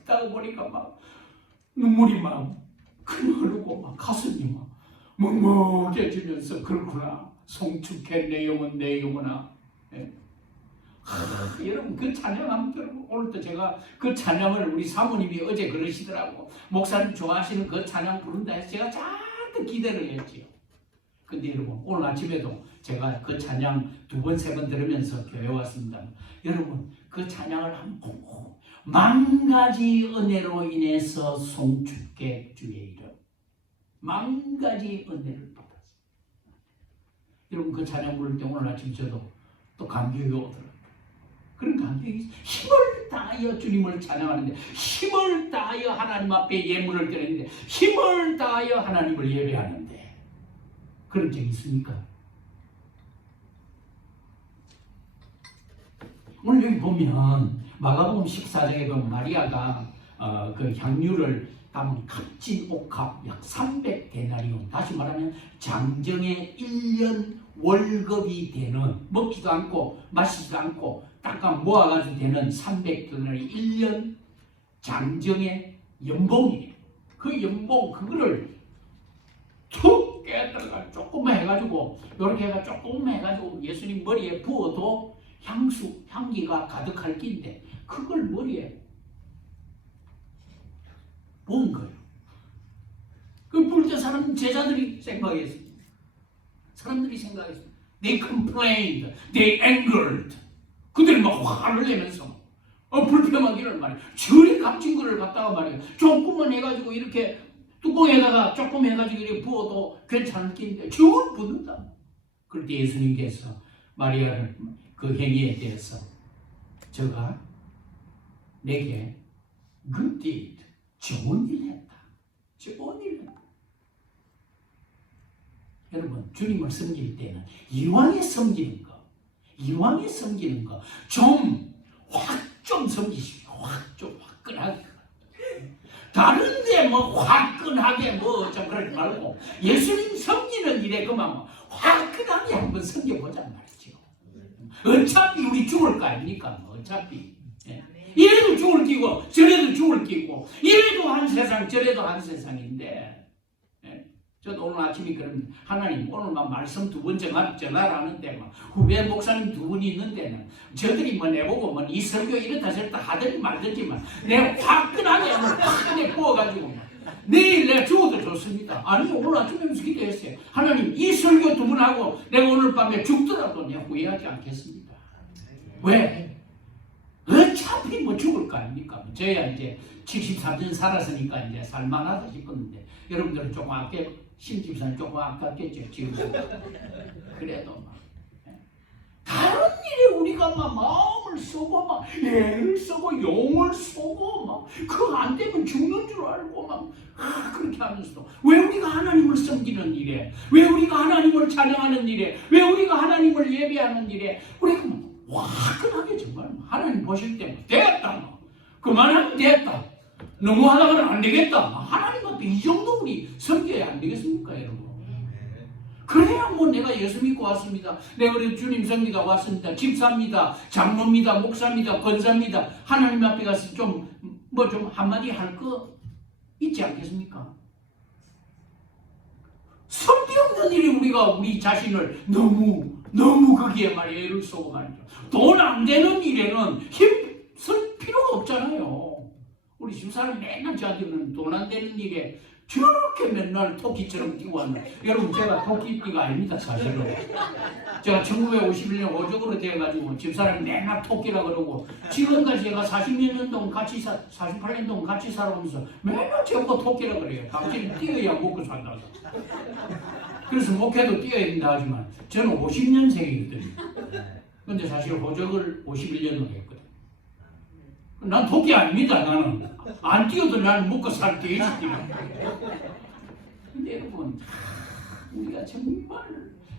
듣다가 보니까 막 눈물이 막 흐르고 막 가슴이 막 먹먹해지면서 그렇구나. 송축해 내 영혼 내 영혼아. 예. 여러분 그 찬양 한번 들어보고 오늘도 제가 그 찬양을 우리 사모님이 어제 그러시더라고. 목사님 좋아하시는 그 찬양 부른다 해서 제가 잔뜩 기대를 했지요. 근데 여러분 오늘 아침에도 제가 그 찬양 2번 3번 들으면서 교회 왔습니다. 여러분 그 찬양을 한번 보고 만가지 은혜로 인해서 송축해 주의 이름 만가지 은혜를 받았어요. 여러분 그 찬양 부를 때 오늘 아침 저도 또 감격이 오더라고요. 그런 감격이 힘을 다하여 주님을 찬양하는데 힘을 다하여 하나님 앞에 예물을 드리는데 힘을 다하여 하나님을 예배하는데 그런 적이 있습니까? 오늘 여기 보면 마가복음 14장에 보면 마리아가 그 향유를 담은 값진 옥합 약 300데나리온 다시 말하면 장정의 1년 월급이 되는 먹지도 않고 마시지도 않고 딱딱 모아가지고 되는 300데나리 1년 장정의 연봉이에요. 그 연봉 그거를 툭 깨달아가 조금만 해가지고 이렇게 해가 조금만 해가지고 예수님 머리에 부어도 향기가 가득할 낀데 그걸 머리에 부은 거예요. 그 부을 때 제자들이 생각했습니다. 사람들이 생각했습니다. They complained, they angered. 그들이 막 화를 내면서 불평하기를 말이에요. 저리 값진 거를 갖다가 말이에요. 조금만 해가지고 이렇게 뚜껑에다가 조금 해가지고 이렇게 부어도 괜찮을 낀데 저걸 붓는다. 그럴 때 예수님께서 마리아를 그 행위에 대해서 저가 내게 good deed, 좋은 일 했다. 좋은 일 했다. 여러분 주님을 섬길 때는 이왕에 섬기는 거 좀 확 섬기십시오. 좀 화끈하게. 다른데 뭐 화끈하게 뭐 좀 그러지 말고 예수님 섬기는 일에 그만 뭐 화끈하게 한번 섬겨보자 말이죠. 어차피 우리 죽을 거 아닙니까? 어차피. 이래도 죽을 끼고 저래도 죽을 끼고 이래도 한 세상 저래도 한 세상인데 저도 오늘 아침에 그런 하나님 오늘만 말씀 2번 전하라는데 막 후배 목사님 2분이 있는데는 저들이 뭐 내보고 뭐 이 설교 이렇다 저렇다 하든지 말든지만 내가 화끈하게 화끈하게 부어가지고 내일 내가 죽어도 좋습니다. 아니 오늘 아침에 무슨 기도했어요. 하나님 이 설교 2번 하고 내가 오늘 밤에 죽더라도 내가 후회하지 않겠습니다. 왜? 어차피 뭐 죽을 거 아닙니까? 저야 이제 73년 살았으니까 이제 살만하다 싶었는데 여러분들은 조금 심집사는 조금 아깝겠죠 지금. 그래도 막 다른 일에 우리가 막 마음을 쓰고 막 애를 쓰고 용을 쓰고 막 그거 안 되면 죽는 줄 알고 막 그렇게 하면서도 왜 우리가 하나님을 섬기는 일에 왜 우리가 하나님을 찬양하는 일에 왜 우리가 하나님을 예배하는 일에 우리가 화끈하게 정말 하나님 보실 때 되었다 그만하면 됐다 너무 하다가는 안 되겠다 하나님 앞에 이 정도 우리 섬겨야 안 되겠습니까 여러분? 그래야 뭐 내가 예수 믿고 왔습니다. 내가 그래 주님 섬기다 왔습니다. 집사입니다. 장로입니다. 목사입니다. 권사입니다. 하나님 앞에 가서 좀 한마디 할 거 있지 않겠습니까? 쓸데없는 일에 우리가 우리 자신을 너무 거기에 말이에요. 애를 쏘고 말이죠. 돈 안 되는 일에는 힘쓸 필요가 없잖아요. 우리 집사람이 맨날 저한테는 돈 안 되는 일에 저렇게 맨날 토끼처럼 뛰고 왔나. 여러분 제가 토끼띠가 아닙니다 사실은. 제가 1951년 오적으로 돼가지고 집사람이 맨날 토끼라 그러고 지금까지 제가 40몇 년 동안 48년 동안 같이 살아오면서 맨날 저보고 토끼라 그래요. 당신이 뛰어야 먹고 산다고. 그래서 목회도 뛰어야 된다 하지만 저는 50년생이거든요. 근데 사실 호적을 51년으로 했거든. 난 토끼 아닙니다. 나는 안 뛰어도 나는 먹고 살 게 있지. 근데 여러분 우리가 정말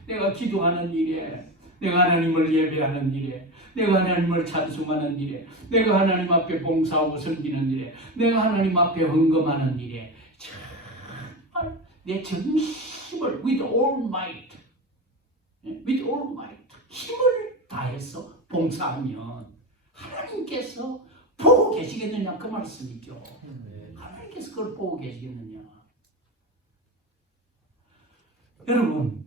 내가 기도하는 일에, 내가 하나님을 예배하는 일에, 내가 하나님을 찬송하는 일에, 내가 하나님 앞에 봉사하고 섬기는 일에, 내가 하나님 앞에 헌금하는 일에 정말 내 전심을 with all might, with all might 힘을 다해서 봉사하면 하나님께서 보고 계시겠느냐 그 말씀이죠. 하나님께서 그걸 보고 계시겠느냐. 여러분,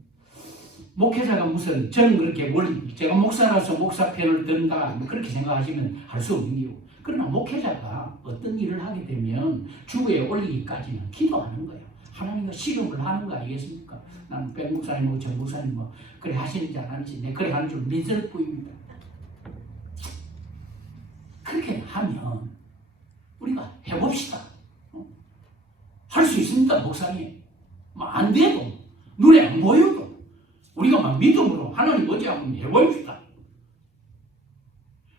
목회자가 무슨, 저는 그렇게 제가 목사라서 목사 편을 든다 그렇게 생각하시면 할 수 없는 이유. 그러나 목회자가 어떤 일을 하게 되면 주부에 올리기까지는 기도하는 거예요. 하나님과 씨름을 하는 거 아니겠습니까? 나는 백 목사님, 전 목사님 그래 하시는지 안 하는지 내 그래 하는 줄 믿을 뿐입니다. 그렇게 하면 우리가 해봅시다. 할 수 있습니다, 목사님. 안 돼도 눈에 안 보여도 우리가 막 믿음으로 하나님 어찌 한번 해봅시다.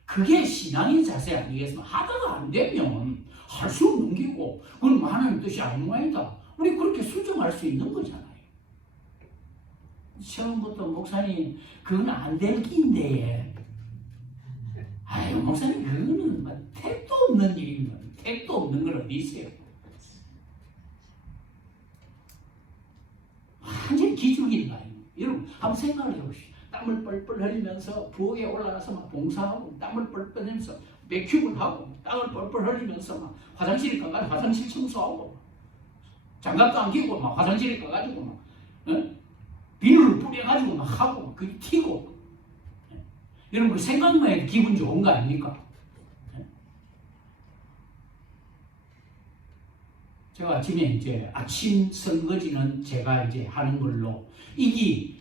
그게 신앙의 자세 아니겠습니까? 하다가 안 되면 할 수 없는 게고 그건 하나님 뜻이 아닌 거아니다. 우리 그렇게 수정할 수 있는 거잖아요. 처음부터 목사님 그건 안 될 긴데, 아유 목사님 그거는 택도 없는 일입니다. 택도 없는 건 어디 있어요? 완전 기죽인 거 아닙니까? 여러분 한번 생각을 해보시죠. 땀을 뻘뻘 흘리면서 부엌에 올라가서 막 봉사하고, 땀을 뻘뻘 흘리면서 백큐브를 하고, 땀을 뻘뻘 흘리면서 막 화장실에 가가지고 화장실 청소하고, 장갑도 안 끼고 막 화장실에 가가지고 막 비누를 뿌려가지고 막 하고 그게 튀고. 여러분 그 생각만 해도 기분 좋은 거 아닙니까? 제가 아침에 이제 아침 설거지는 제가 이제 하는 걸로, 이게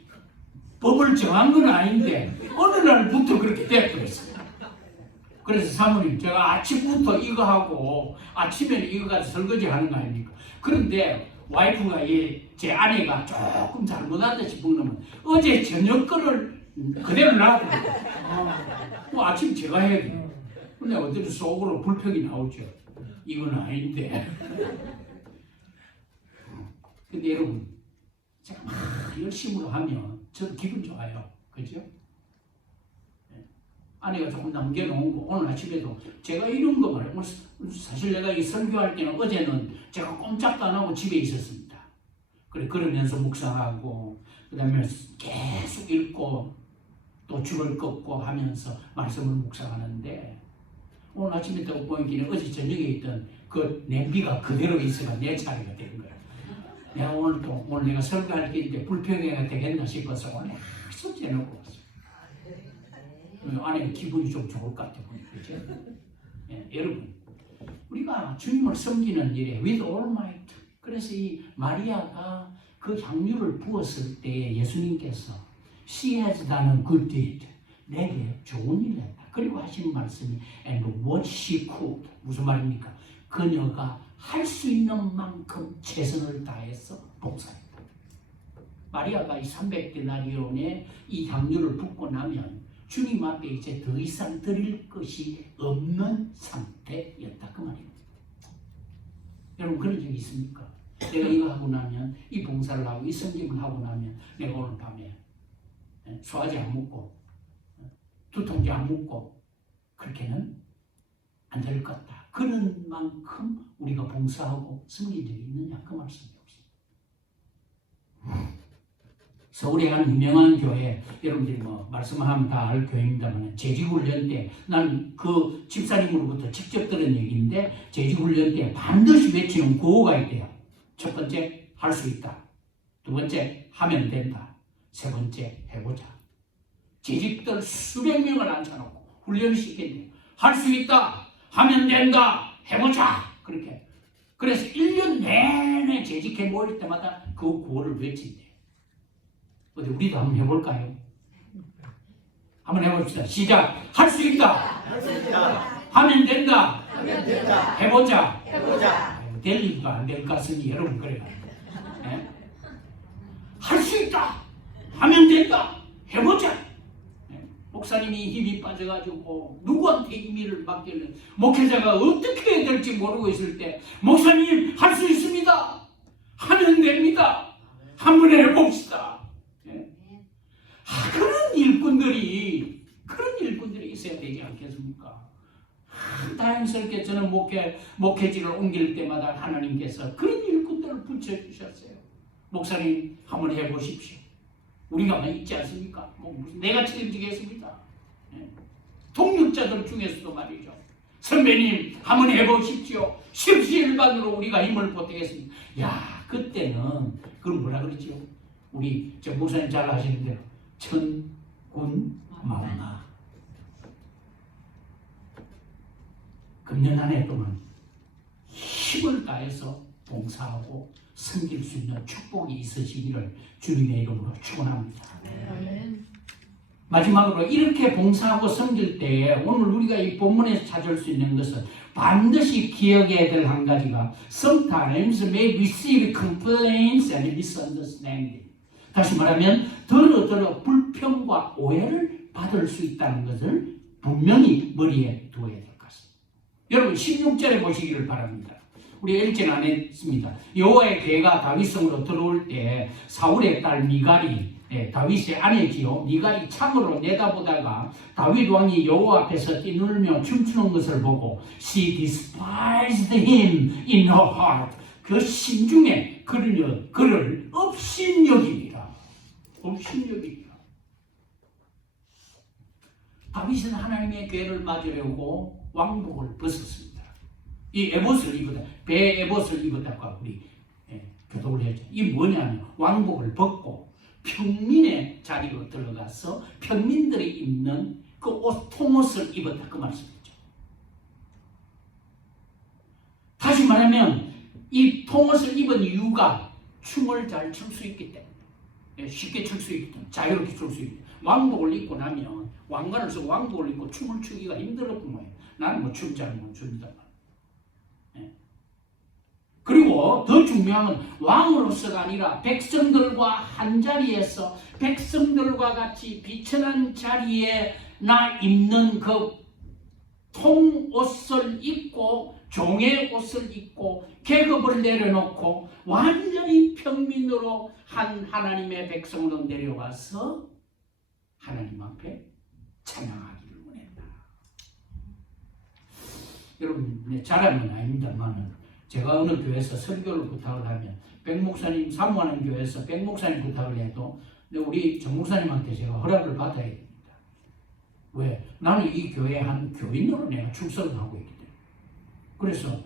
법을 정한 건 아닌데 어느 날부터 그렇게 돼버렸어요. 그래서 사모님 제가 아침부터 이거 하고 아침에는 이거 가지고 설거지 하는 거 아닙니까? 그런데 와이프가 제 아내가 조금 잘못한다 싶은 놈은 어제 저녁 거를 그대로 놔두고 아침 제가 해야 돼요. 근데 어쨌든 속으로 불평이 나오죠. 이건 아닌데. 근데 여러분 제가 막 열심히 하면 저도 기분 좋아요. 그죠? 아내가 조금 남겨놓은 거, 오늘 아침에도 제가 이런 거 말이에요. 사실 내가 이 설교할 때는 어제는 제가 꼼짝도 안 하고 집에 있었습니다. 그러면서 묵상하고, 그 다음에 계속 읽고, 또 줄을 긋고 하면서 말씀을 묵상하는데, 오늘 아침에 또 보니까 어제 저녁에 있던 그 냄비가 그대로 있어가 내 차례가 된 거예요. 내가 오늘 내가 설교할 게 있는데 불평해가 되겠나 싶어서 오늘 계속 재놓고 왔어요. 아내가 기분이 좀 좋을 것 같아요. 그죠? 여러분, 우리가 주님을 섬기는 일에 with all might. 그래서 이 마리아가 그 향유를 부었을 때 예수님께서 she has done a good deed. 내게 좋은 일을 했다. 그리고 하신 말씀이 and what she could. 무슨 말입니까? 그녀가 할 수 있는 만큼 최선을 다해서 봉사했다. 마리아가 이 300데나리온에 이 향유를 붓고 나면 주님 앞에 이제 더 이상 드릴 것이 없는 상태였다. 그 말입니다. 여러분 그런 적이 있습니까? 내가 이거 하고 나면, 이 봉사를 하고 이 섬김을 하고 나면 내가 오늘 밤에 소화제 안 먹고 두통제 안 먹고 그렇게는 안 될 것 같다. 그런 만큼 우리가 봉사하고 섬긴 적이 있느냐 그 말씀이었습니다. 서울에 한 유명한 교회, 여러분들이 말씀하면 다 알 교회입니다만, 재직훈련 때, 나는 그 집사님으로부터 직접 들은 얘기인데, 재직훈련 때 반드시 외치는 구호가 있대요. 첫 번째, 할 수 있다. 두 번째, 하면 된다. 세 번째, 해보자. 재직들 수백 명을 앉혀놓고 훈련을 시켰는데, 할 수 있다. 하면 된다. 해보자. 그렇게. 그래서 1년 내내 재직해 모일 때마다 그 구호를 외친대요. 어디 우리도 한번 해볼까요? 한번 해봅시다. 시작. 할 수 있다. 할 수 있다. 하면 된다. 하면 된다. 해보자. 해보자. 될 일도 안 될 것 같으니 여러분 그래요. 네? 할 수 있다. 하면 된다. 해보자. 네? 목사님이 힘이 빠져가지고 누구한테 임의를 맡기는 목회자가 어떻게 해야 될지 모르고 있을 때, 목사님 할 수 있습니다. 하면 됩니다. 한번 해봅시다. 되지 않겠습니까? 다행스럽게 저는 목회지를 옮길 때마다 하나님께서 그런 일꾼들을 붙여주셨어요. 목사님 한번 해보십시오. 우리가 있지 않습니까? 무슨 내가 책임지겠습니다. 동력자들 중에서도 말이죠. 선배님 한번 해보십시오. 십시일반으로 우리가 힘을 보태겠습니다. 야, 그때는 그럼 뭐라 그러죠? 우리 저 목사님 잘 아시는 대로 천군만마. 금년 한 해 동안 힘을 다해서 봉사하고 섬길 수 있는 축복이 있으시기를 주님의 이름으로 축원합니다. 마지막으로 이렇게 봉사하고 섬길 때에 오늘 우리가 이 본문에서 찾을 수 있는 것은 반드시 기억해야 될 한 가지가 Sometimes may receive complaints and misunderstanding. 다시 말하면 더러 불평과 오해를 받을 수 있다는 것을 분명히 머리에 두어야 될 것 같습니다. 여러분 16절에 보시기를 바랍니다. 우리 읽지는 안 했습니다. 여호와의 괴가 다윗성으로 들어올 때 사울의 딸 미갈이 다윗의 아내지요. 미갈이 창으로 내다보다가 다윗 왕이 여호와 앞에서 뛰놀며 춤추는 것을 보고 She despised him in her heart. 그 심중에 그를 업신여기니라. 업신여기니라. 다윗은 하나님의 괴를 맞으려고 왕복을 벗었습니다. 이 에봇을 입었다. 배 에봇을 입었다고 우리 교독을 했죠. 이 뭐냐면 왕복을 벗고 평민의 자리로 들어가서 평민들이 입는 그 옷, 통옷을 입었다 그 말씀이죠. 다시 말하면 이 통옷을 입은 이유가 춤을 잘 출 수 있기 때문에, 쉽게 출 수 있기 때문에, 자유롭게 출 수 있기 때문에. 왕복을 입고 나면 왕관을 쓰고 왕복을 입고 춤을 추기가 힘들었던 거예요. 나는 뭐 춤 잘 못 춥니다. 그리고 더 중요한 건 왕으로서가 아니라 백성들과 한자리에서 백성들과 같이 비천한 자리에 나 입는 그 통옷을 입고 종의 옷을 입고 계급을 내려놓고 완전히 평민으로 한 하나님의 백성으로 내려와서 하나님 앞에 찬양하기를 원했다. 여러분, 자랑은 아닙니다만 제가 어느 교회에서 설교를 부탁을 하면 백 목사님 사모하는 교회에서 백 목사님 부탁을 해도 우리 정 목사님한테 제가 허락을 받아야 됩니다. 왜? 나는 이 교회 한 교인으로 내가 출석을 하고 있기 때문에. 그래서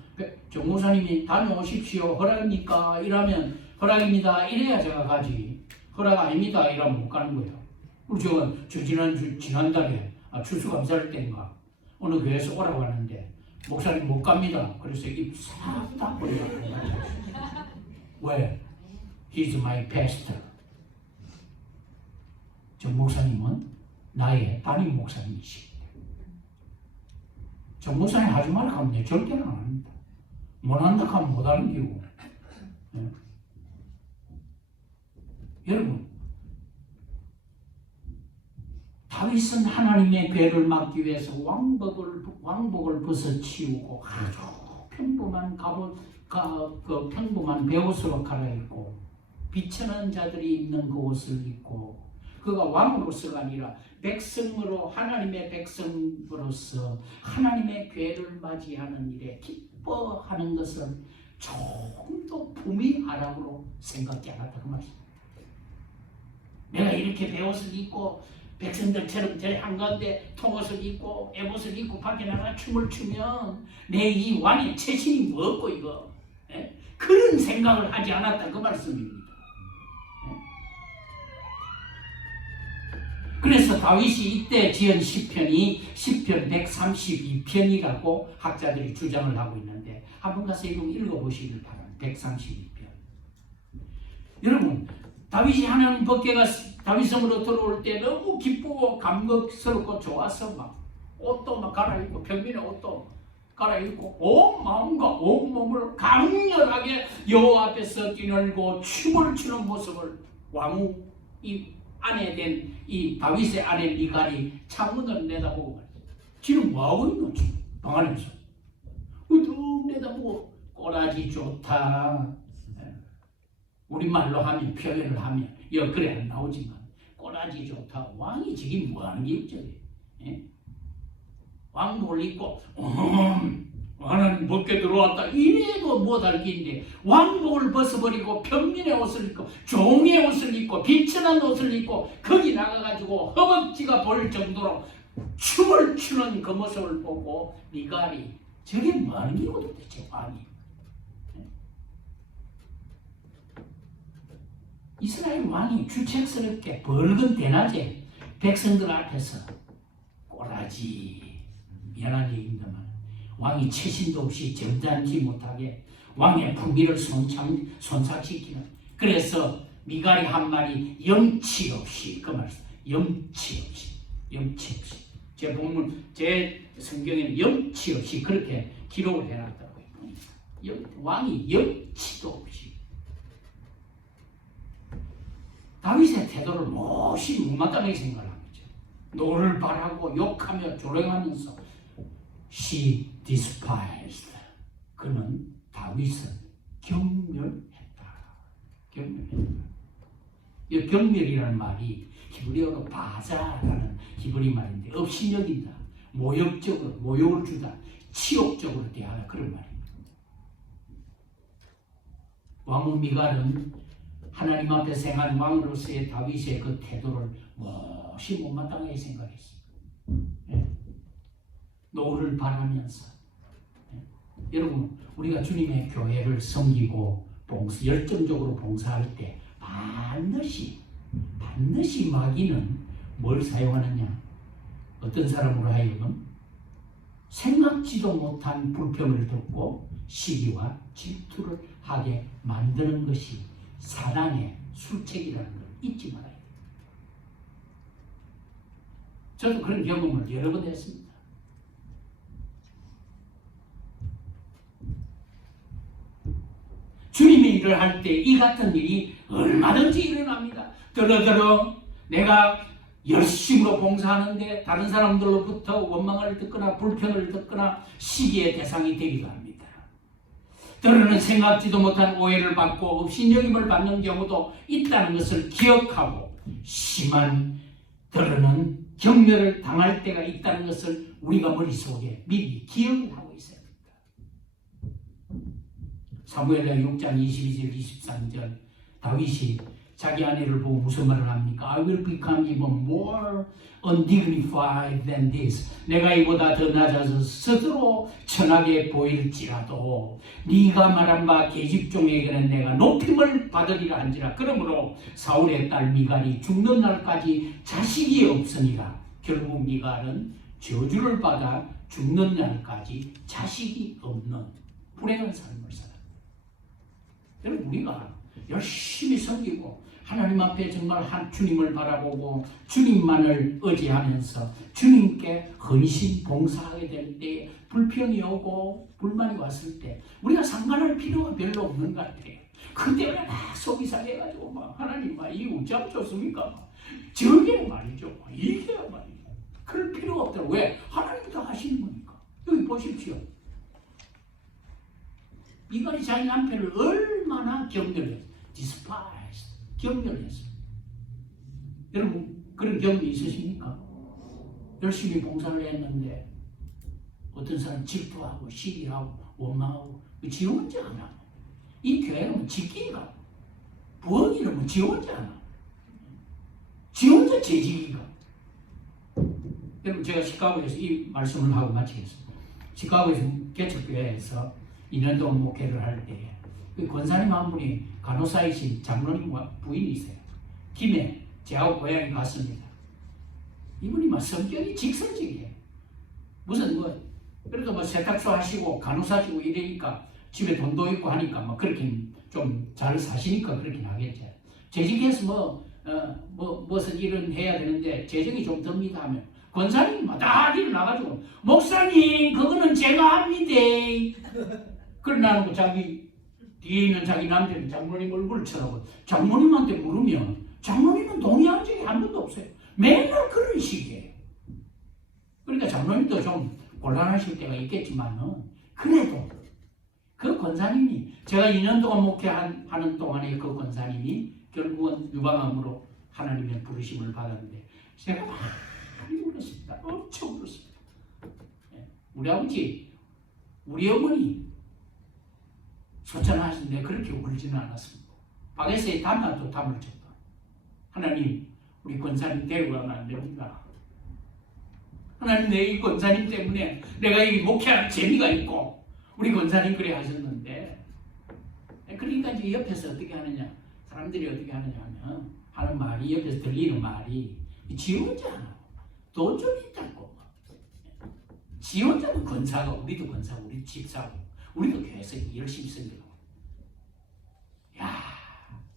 정 목사님이 다녀오십시오. 허락입니까? 이러면 허락입니다. 이래야 제가 가지. 허락 아닙니다. 이러면 못 가는 거예요. 그리고 제가 지난달에 추수감사할 때인가 어느 교회에서 오라고 하는데 목사님 못 갑니다. 그래서 입 싹 다 버리라고. 왜? He's my pastor. 저 목사님은 나의 담임 목사님이십니다. 저 목사님 하지 말라 하면 절대는 안 합니다. 못한다 하면 못하는 기고. 여러분, 다윗은 하나님의 괴를 막기 위해서 왕복을 벗어치우고 아주 평범한 평범한 베옷으로 갈아입고 비천한 자들이 입는 그 옷을 입고 그가 왕으로서가 아니라 백성으로 하나님의 백성으로서 하나님의 괴를 맞이하는 일에 기뻐하는 것을 조금도 부미하라고 생각지 않았다 그 말입니다. 내가 이렇게 베옷을 입고 백성들처럼 저 한가운데 통옷을 입고 에봇을 입고 밖에 나가 춤을 추면 내 이 왕의 체신이 뭐고 이거 그런 생각을 하지 않았다 그 말씀입니다. 그래서 다윗이 이때 지은 시편이 시편 132편이라고 학자들이 주장을 하고 있는데 한번 가서 이거 읽어보시길 바랍니다. 132편. 여러분, 다윗이 하나님 법궤가 다윗성으로 들어올 때 너무 기쁘고 감격스럽고 좋아서 막 옷도 막 갈아입고 평민의 옷도 갈아입고 온 마음과 온 몸을 강렬하게 여호와 앞에서 뛰놀고 춤을 추는 모습을 왕후 이 아내 된 이 다윗의 아내 미갈이 창문을 내다보고 지금 뭐하고 있노? 방 안에서 쭉 내다보고 꼬라지 좋다. 우리말로 하면 표현을 하면 그래 안 나오지만 꼬라지 좋다. 왕이 지금 뭐하는 게 있죠? 왕복을 입고 하나님 벗게 들어왔다 이래도 못할 긴데 왕복을 벗어버리고 평민의 옷을 입고 종의 옷을 입고 비천한 옷을 입고 거기 나가가지고 허벅지가 보일 정도로 춤을 추는 그 모습을 보고 미갈이 저게 뭐하는 기고 도대체 왕이. 이스라엘 왕이 주책스럽게 벌건 대낮에 백성들 앞에서 꼬라지 미안한 얘기입니다만 왕이 채신도 없이 점잖지 못하게 왕의 품위를 손상시키는 그래서 미갈이 한 말이 염치 없이 그 말씀 염치 없이 제 본문 제 성경에는 염치 없이 그렇게 기록을 해놨다고요. 왕이 염치도 없이 다윗의 태도를 몹시 못마땅하게 생각하는 거죠. 노를 바라고 욕하며 조롱하면서 She despised. 그는 다윗을 경멸했다. 이 경멸이라는 말이 히브리어로 바자라는 히브리 말인데 없이 여긴다, 모욕적으로 모욕을 주다, 치욕적으로 대하다 그런 말입니다. 왕후 미갈은 하나님 앞에 생한 왕으로서의 다윗의 그 태도를 몹시 못마땅하게 생각했습니다. 노를 바라면서 여러분 우리가 주님의 교회를 섬기고 열정적으로 봉사할 때 반드시 마귀는 뭘 사용하느냐? 어떤 사람으로 하여금 생각지도 못한 불평을 듣고 시기와 질투를 하게 만드는 것이 사단의 술책이라는 걸 잊지 말아야 돼요. 저도 그런 경험을 여러 번 했습니다. 주님의 일을 할 때 이 같은 일이 얼마든지 일어납니다. 더러더러 내가 열심으로 봉사하는데 다른 사람들로부터 원망을 듣거나 불평을 듣거나 시기의 대상이 되기도 합니다. 때로는 생각지도 못한 오해를 받고 업신여김을 받는 경우도 있다는 것을 기억하고 심한 때로는 경멸을 당할 때가 있다는 것을 우리가 머릿속에 미리 기억을 하고 있어야 합니다. 사무엘하 6장 22절 23절 다윗이 자기 아내를 보고 무슨 말을 합니까? I will become even more undignified than this. 내가 이보다 더 낮아서 스스로 천하게 보일지라도 네가 말한 바 계집종에게는 내가 높임을 받으리라 한지라. 그러므로 사울의 딸 미갈이 죽는 날까지 자식이 없으니라. 결국 미갈은 저주를 받아 죽는 날까지 자식이 없는 불행한 삶을 살았다. 여러분 우리가 열심히 섬기고 하나님 앞에 정말 주님을 바라보고 주님만을 의지하면서 주님께 헌신 봉사하게 될 때 불평이 오고 불만이 왔을 때 우리가 상관할 필요가 별로 없는 것 같아요. 그때는 막 속이 상해가지고 막 하나님 이 어쩜 좋습니까? 저게 말이죠. 이게 말이죠. 그럴 필요가 없더라고요. 왜? 하나님이 다 하시는 거니까. 여기 보십시오. 미갈이 자기 남편을 얼마나 경멸했어요. despised. 경멸했어요. 여러분 그런 경험이 있으십니까? 열심히 봉사를 했는데 어떤 사람 질투하고 시기하고 원망하고 지 혼자 하나? 이 교회는 지끼가 부엌이는 지 혼자 하나? 지 혼자 재직인가? 여러분 제가 시카고에서 이 말씀을 하고 마치겠습니다. 시카고에서 개척교회에서 2년 동안 목회를 할 때 그 권사님 한 분이 간호사이신 장로님 부인이세요. 김해 제하고 고향에 갔습니다. 이분이 막 성격이 직설적이에요. 무슨 그래도 세탁소 하시고 간호사시고 이러니까 집에 돈도 있고 하니까 그렇게 좀 잘 사시니까 그렇게 하겠죠. 재직해서 무슨 일은 해야 되는데 재정이 좀 듭니다 하면 권사님이 다 일어나가지고 목사님 그거는 제가 합니다. 그러나는 자기 뒤에 있는 자기 남편 장로님 얼굴을 쳐다보고 장로님한테 물으면 장로님은 동의한 적이 한 번도 없어요. 맨날 그런 식이에요. 그러니까 장로님도 좀 곤란하실 때가 있겠지만은 그래도 그 권사님이 제가 2년 동안 목회하는 동안에 그 권사님이 결국은 유방암으로 하나님의 부르심을 받았는데 제가 많이 울었습니다. 엄청 울었습니다. 우리 아버지, 우리 어머니 소천하신데 그렇게 울지는 않았습니다. 박에서의 담화도 담을 쳤다. 하나님, 우리 권사님 데리고 가면 안 됩니다. 하나님, 내 이 권사님 때문에 내가 이 목회하는 재미가 있고 우리 권사님 그래 하셨는데, 그러니까 이제 옆에서 어떻게 하느냐, 사람들이 어떻게 하느냐 하면 하는 말이, 옆에서 들리는 말이 지 혼자는 돈 좀 있다고. 지 혼자는 권사가, 우리도 권사고 우리 집사고 우리도 교회에서 열심히 쓰려고. 야,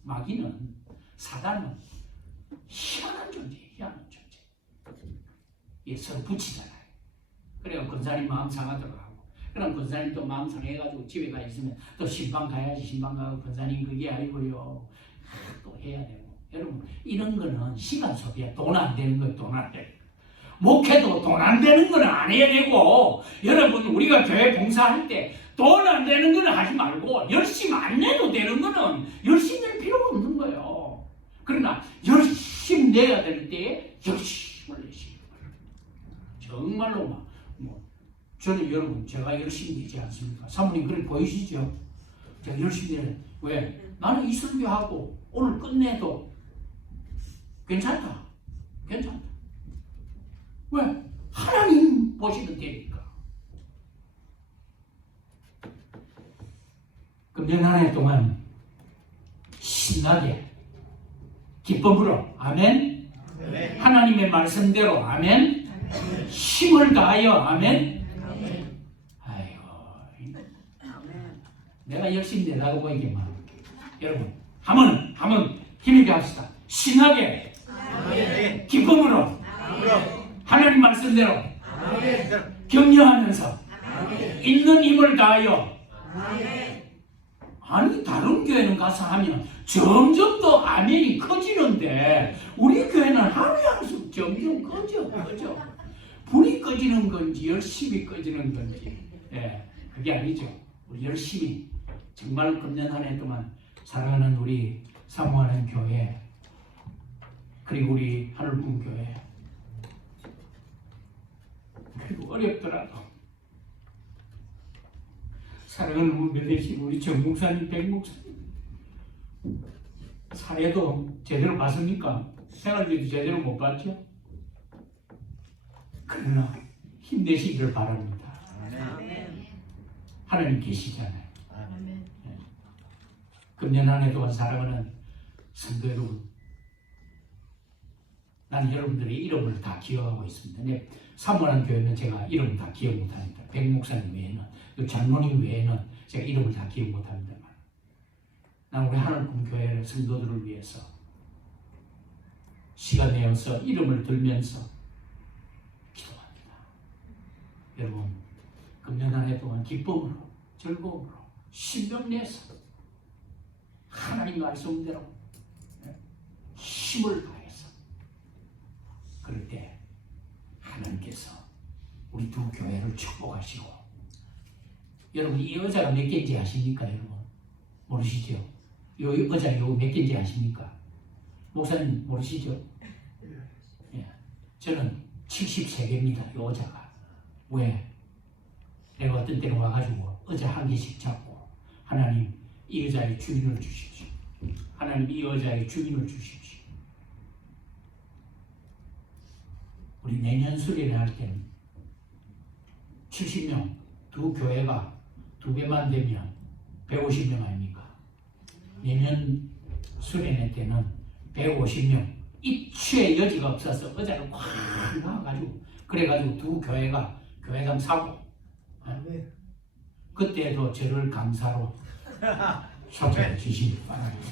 마귀는, 사단은 희한한 존재예요. 희한한 존재. 예, 서로 붙이잖아요. 그래야 권사님 마음 상하더라고. 그럼 권사님 또 마음 상해가지고 집에 가 있으면 또 신방 가야지. 신방 가고 권사님 그게 아니고요. 또 해야 되고. 여러분, 이런 거는 시간 소비야. 돈 안 되는 건 돈 안 되는 거. 목회도 돈 안 되는 거는 안 해야 되고, 여러분, 우리가 교회 봉사할 때 돈 안 되는 거는 하지 말고 열심히 안 내도 되는 거는 열심히 낼 필요가 없는 거예요. 그러나 열심히 내야 될 때 열심히 내시는 거예요. 정말로 저는 여러분, 제가 열심히 내지 않습니까? 사모님 그래 보이시죠? 제가 열심히 내요. 왜? 나는 이 설교하고 오늘 끝내도 괜찮다. 괜찮다. 왜? 하나님 보시면 되니까. 금년 한 해 동안 신나게 기쁨으로, 아멘. 네. 하나님의 말씀대로, 아멘. 힘을 다하여, 아멘. 아이고, 내가 열심히 내다가 보이기만. 여러분, 한번 힘있게 합시다. 신나게, 네. 기쁨으로, 하나님 말씀대로 격려하면서 있는 힘을 다하여. 아니, 다른 교회는 가서 하면 점점 더 아멘이 커지는데 우리 교회는 하루에 하루씩 점점 꺼져. 불이 꺼지는 건지 열심히 꺼지는 건지, 예, 그게 아니죠. 우리 열심히 정말 금년 한 해 동안 사랑하는 우리 사모하는 교회, 그리고 우리 하늘꿈 교회, 그리고 어렵더라도 사랑하는 우리 대신 우리 정 목사님, 백 목사님, 사례도 제대로 봤습니까? 생활비도 제대로 못 봤죠? 그러나 힘내시기를 바랍니다. 하나님 계시잖아요. 네. 금년 한 해 동안 사랑하는 성도 여러분, 나는 여러분들의 이름을 다 기억하고 있습니다. 네, 사모하는 교회는 제가 이름을 다 기억 못합니다. 백 목사님 외에는, 장로님 외에는 제가 이름을 다 기억 못합니다만, 나는 우리 하늘꿈 교회 성도들을 위해서 시간 내어서 이름을 들면서 기도합니다. 여러분, 금년 한 해 동안 기쁨으로, 즐거움으로, 신명 내서 하나님 말씀대로 힘을 다해서, 그럴 때 하나님께서 우리 두 교회를 축복하시고, 여러분, 이 의자가 몇 개인지 아십니까? 여러분 모르시죠? 이 의자 요 몇 개인지 아십니까? 목사님 모르시죠? 예. 저는 73개입니다. 이 의자가. 왜? 내가 어떤 때는 와가지고 의자 한 개씩 잡고, 하나님 이 의자의 주인을 주십시오. 하나님 이 의자의 주인을 주십시오. 우리 내년 수련회 할 때는 70명, 두 교회가 두 배만 되면 150명 아닙니까? 내년 수련회 때는 150명, 입추의 여지가 없어서 의자를 꽉 나와가지고, 그래가지고 두 교회가 교회당 사고, 그때도 저를 감사로 초청해 주시기 바랍니다.